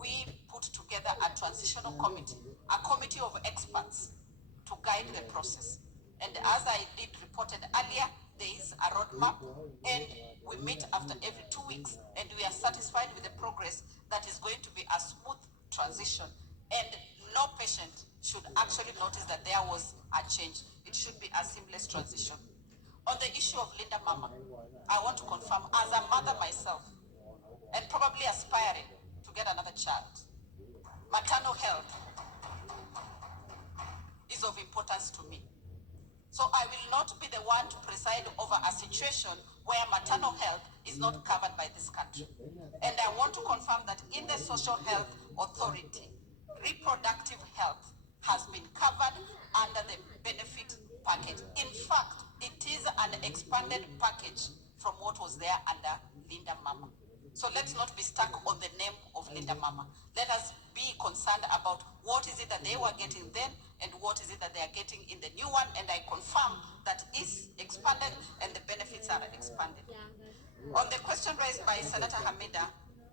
we put together a transitional committee, a committee of experts to guide the process. And as I did reported earlier, there is a roadmap, and we meet after every 2 weeks, and we are satisfied with the progress that is going to be a smooth transition. And no patient should actually notice that there was a change. It should be a seamless transition. On the issue of Linda Mama, I want to confirm, as a mother myself, and probably aspiring to get another child, maternal health is of importance to me. So I will not be the one to preside over a situation where maternal health is not covered by this country. And I want to confirm that in the Social Health Authority, reproductive health has been covered under the benefit package. In fact, it is an expanded package from what was there under Linda Mama. So let's not be stuck on the name of Linda Mama. Let us be concerned about what is it that they were getting then and what is it that they are getting in the new one. And I confirm that is expanded and the benefits are expanded. On the question raised by Senator Hamida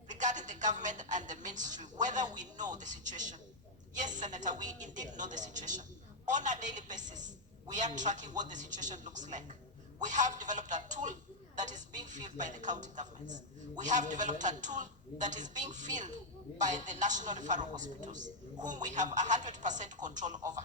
regarding the government and the ministry, whether we know the situation. Yes, Senator, we indeed know the situation. On a daily basis, we are tracking what the situation looks like. We have developed a tool that is being filled by the county governments. We have developed a tool that is being filled by the national referral hospitals, whom we have 100% control over.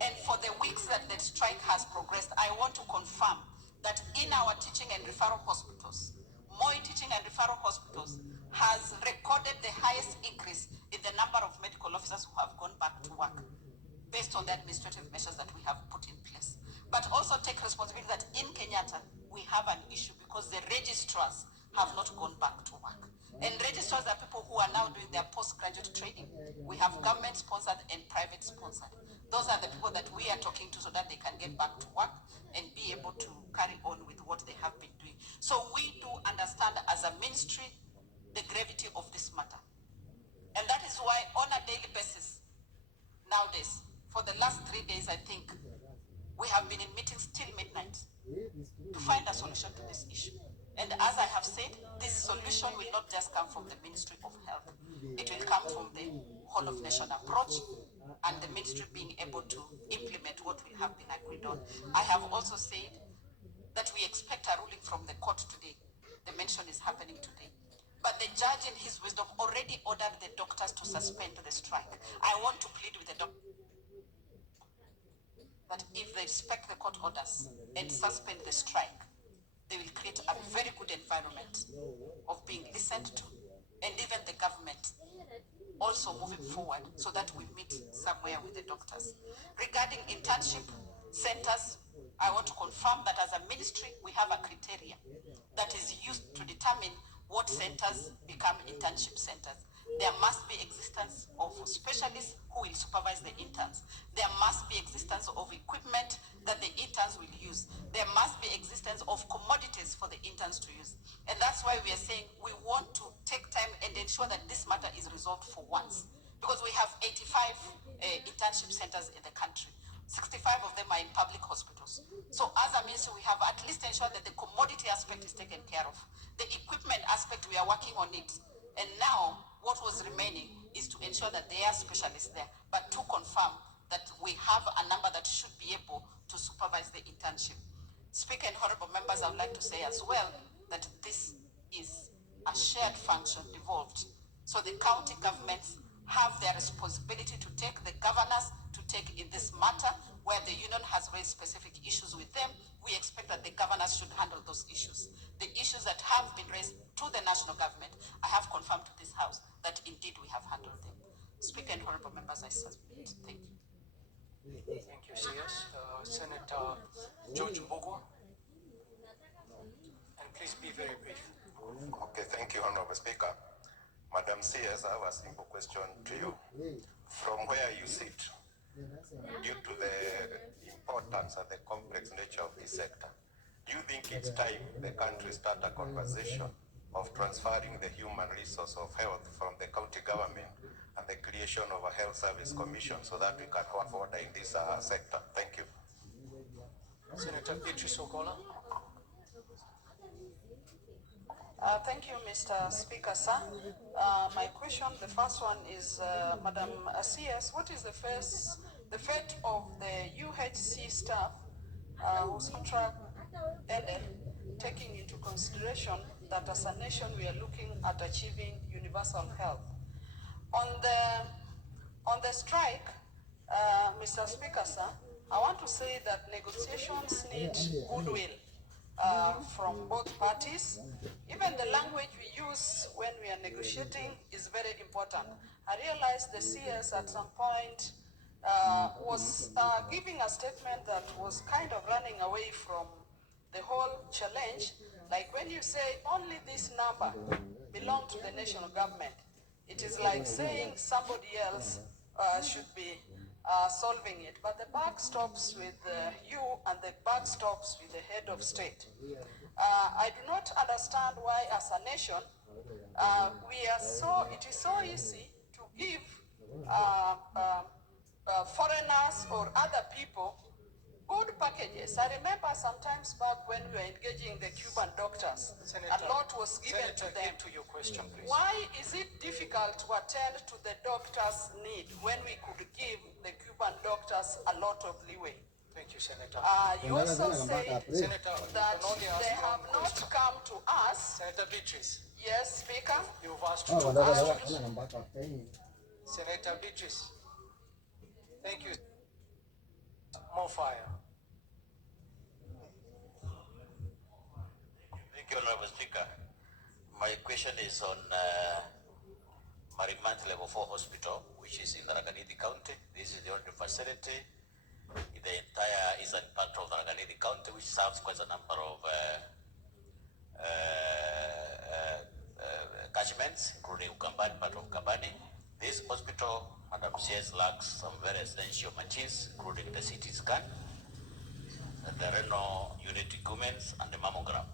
And for the weeks that the strike has progressed, I want to confirm that in our teaching and referral hospitals, Moi Teaching and Referral Hospitals has recorded the highest increase in the number of medical officers who have gone back to work based on the administrative measures that we have put in place. But also take responsibility that in Kenyatta, we have an issue because the registrars have not gone back to work. And registrars are people who are now doing their postgraduate training. We have government-sponsored and private-sponsored. Those are the people that we are talking to so that they can get back to work and be able to carry on with what they have been doing. So we do understand as a ministry the gravity of this matter. And that is why on a daily basis, nowadays, for the last 3 days, I think, we have been in meetings till midnight to find a solution to this issue. And as I have said, this solution will not just come from the Ministry of Health. It will come from the whole of nation approach and the ministry being able to implement what we have been agreed on. I have also said that we expect a ruling from the court today. The mention is happening today. But the judge in his wisdom already ordered the doctors to suspend the strike. I want to plead with the doctors that if they respect the court orders and suspend the strike, they will create a very good environment of being listened to, and even the government also moving forward so that we meet somewhere with the doctors. Regarding internship centers, I want to confirm that as a ministry, we have a criteria that is used to determine what centers become internship centers. There must be existence of specialists who will supervise the interns. There must be existence of equipment that the interns will use. There must be existence of commodities for the interns to use. And that's why we are saying we want to take time and ensure that this matter is resolved for once. Because we have 85 internship centers in the country. 65 of them are in public hospitals. So as a ministry, we have at least ensured that the commodity aspect is taken care of. The equipment aspect, we are working on it. And now, what was remaining is to ensure that there are specialists there, but to confirm that we have a number that should be able to supervise the internship. Speaker and honorable members, I would like to say as well that this is a shared function devolved. So the county governments have their responsibility to take the governors to take in this matter. Where the union has raised specific issues with them, we expect that the governors should handle those issues. The issues that have been raised to the national government, I have confirmed to this house that indeed we have handled them. Speaker and honorable members, I submit. Thank you. Thank you, CS. Senator George Mbugua. And please be very brief. Okay, thank you, Honorable Speaker. Madam CS, I have a simple question to you. From where you sit, due to the importance and the complex nature of this sector, do you think it's time the country start a conversation of transferring the human resource of health from the county government and the creation of a health service commission so that we can have order in this sector? Thank you. Senator Beatrice Ogola. Thank you, Mr. Speaker, sir. My question, the first one is, Madam CS, what is the fate of the UHC staff whose contract ended, taking into consideration that as a nation we are looking at achieving universal health? On the strike, Mr. Speaker, sir, I want to say that negotiations need goodwill from both parties. Even the language we use when we are negotiating is very important. I realized the CS at some point was giving a statement that was kind of running away from the whole challenge. Like when you say only this number belong to the national government, it is like saying somebody else should be solving it. But the buck stops with you, and the buck stops with the head of state. I do not understand why as a nation, it is so easy to give foreigners or other people good packages. I remember sometimes back when we were engaging the Cuban doctors, a lot was given to them. To your question, please. Why is it difficult to attend to the doctor's need when we could give the Cuban doctors a lot of leeway? Thank you, Senator. You also say Senator, that they have not come to us. Senator Beatrice. Yes, Speaker. You've asked two questions. Senator Beatrice. Thank you. More fire. Thank you, Honorable Speaker. My question is on Marymount Level 4 Hospital, which is in Tharaka-Nithi County. This is the only facility in the entire eastern part of Tharaka-Nithi County, which serves quite a number of catchments, including Ukambani, part of Ukambani. This hospital, Madam CS, lacks some very essential machines, including the CT scan, the renal unit equipments, and the mammogram.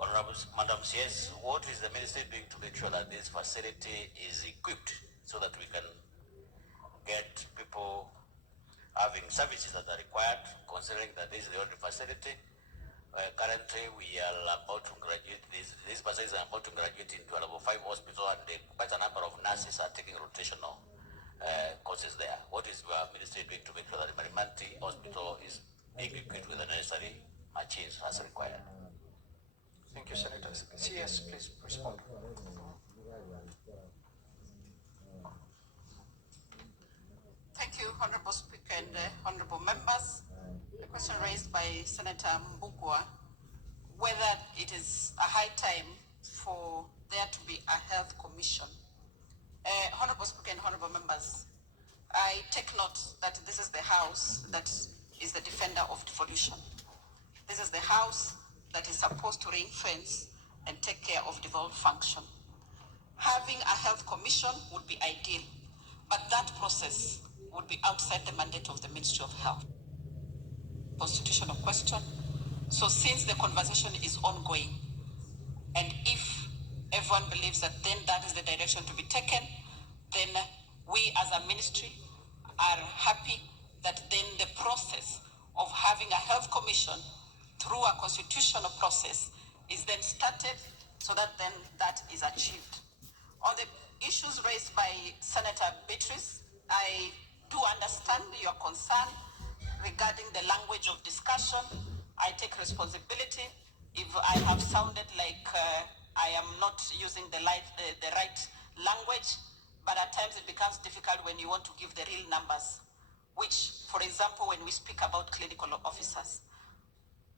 Honorable Madam CS, what is the ministry doing to make sure that this facility is equipped so that we can get people having services that are required, considering that this is the only facility? Currently, we are about to graduate, this facility is about to graduate into a level 5 hospital, and quite a number of nurses are taking rotational courses there. What is your ministry doing to make sure that the Marymount Hospital is being equipped with the necessary machines as required? Thank you, Senator. CS, please respond. Thank you, Honorable Speaker and honorable members. The question raised by Senator Mbugua, whether it is a high time for there to be a health commission. Honorable Speaker and honorable members, I take note that this is the House that is the defender of devolution. This is the House that is supposed to ring-fence and take care of devolved function. Having a health commission would be ideal, but that process would be outside the mandate of the Ministry of Health. Constitutional question. So since the conversation is ongoing, and if everyone believes that then that is the direction to be taken, then we as a ministry are happy that then the process of having a health commission through a constitutional process is then started so that then that is achieved. On the issues raised by Senator Beatrice, I do understand your concern regarding the language of discussion. I take responsibility if I have sounded like I am not using the right language, but at times it becomes difficult when you want to give the real numbers, which, for example, when we speak about clinical officers,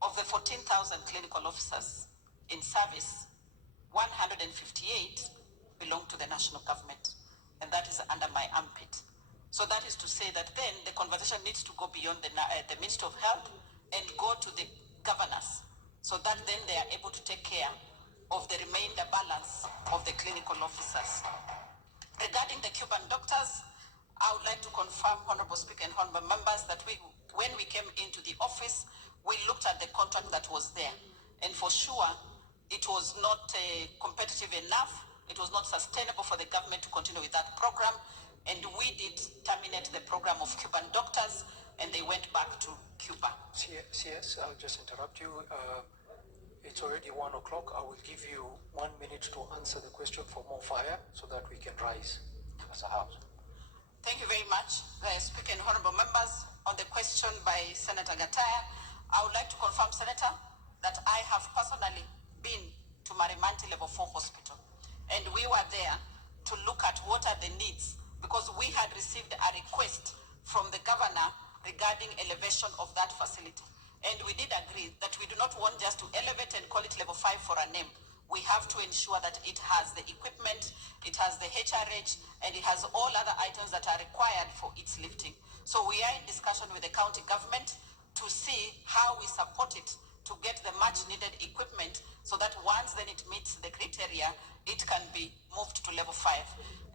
of the 14,000 clinical officers in service, 158 belong to the national government, and that is under my armpit. So that is to say that then the conversation needs to go beyond the Ministry of Health and go to the governors, so that then they are able to take care of the remainder balance of the clinical officers. Regarding the Cuban doctors, I would like to confirm, Honorable Speaker and Honorable Members, that when we came into the office, we looked at the contract that was there. And for sure, it was not competitive enough. It was not sustainable for the government to continue with that program. And we did terminate the program of Cuban doctors, and they went back to Cuba. CS, I'll just interrupt you. It's already 1 o'clock. I will give you 1 minute to answer the question for more fire so that we can rise as a house. Thank you very much, Speaker and Honorable Members. On the question by Senator Gataya, I would like to confirm, Senator, that I have personally been to Marimanti Level 4 Hospital, and we were there to look at what are the needs, because we had received a request from the governor regarding elevation of that facility. And we did agree that we do not want just to elevate and call it level 5 for a name. We have to ensure that it has the equipment, it has the HRH, and it has all other items that are required for its lifting. So we are in discussion with the county government to see how we support it to get the much needed equipment, so that once then it meets the criteria, it can be moved to level 5.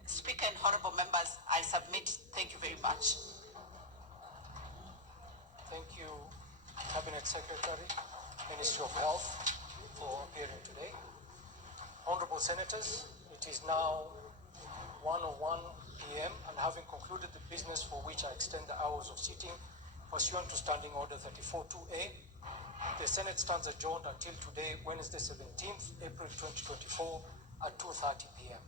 Speaker and honorable members, I submit. Thank you very much. Thank you, Cabinet Secretary, Ministry of Health, for appearing today. Honorable Senators, it is now 1:01 p.m. and having concluded the business for which I extend the hours of sitting pursuant to Standing Order 34-2A, the Senate stands adjourned until today, Wednesday, 17th April 2024 at 2:30 p.m.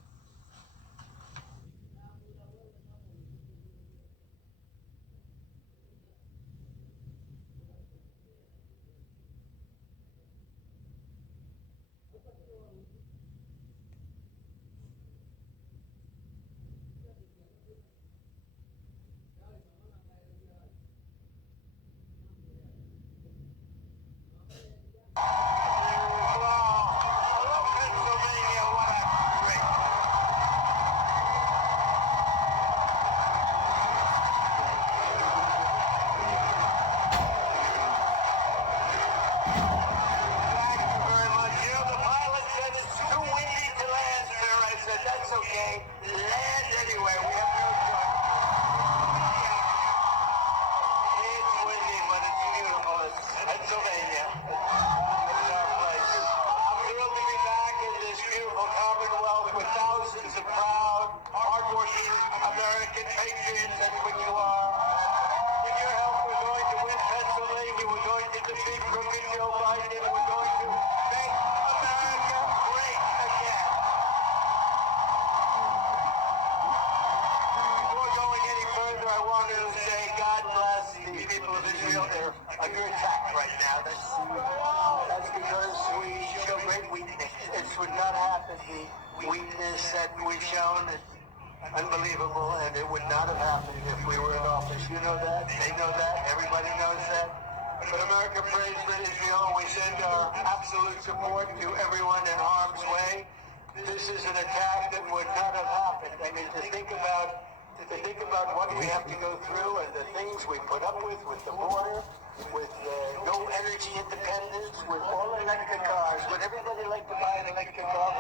Unbelievable, and it would not have happened if we were in office. You know that, they know that, everybody knows that. But America prays for Israel. We send our absolute support to everyone in harm's way. This is an attack that would not have happened. I mean, to think about what we have to go through and the things we put up with the border, with no energy independence, with all electric cars. Would everybody like to buy an electric car?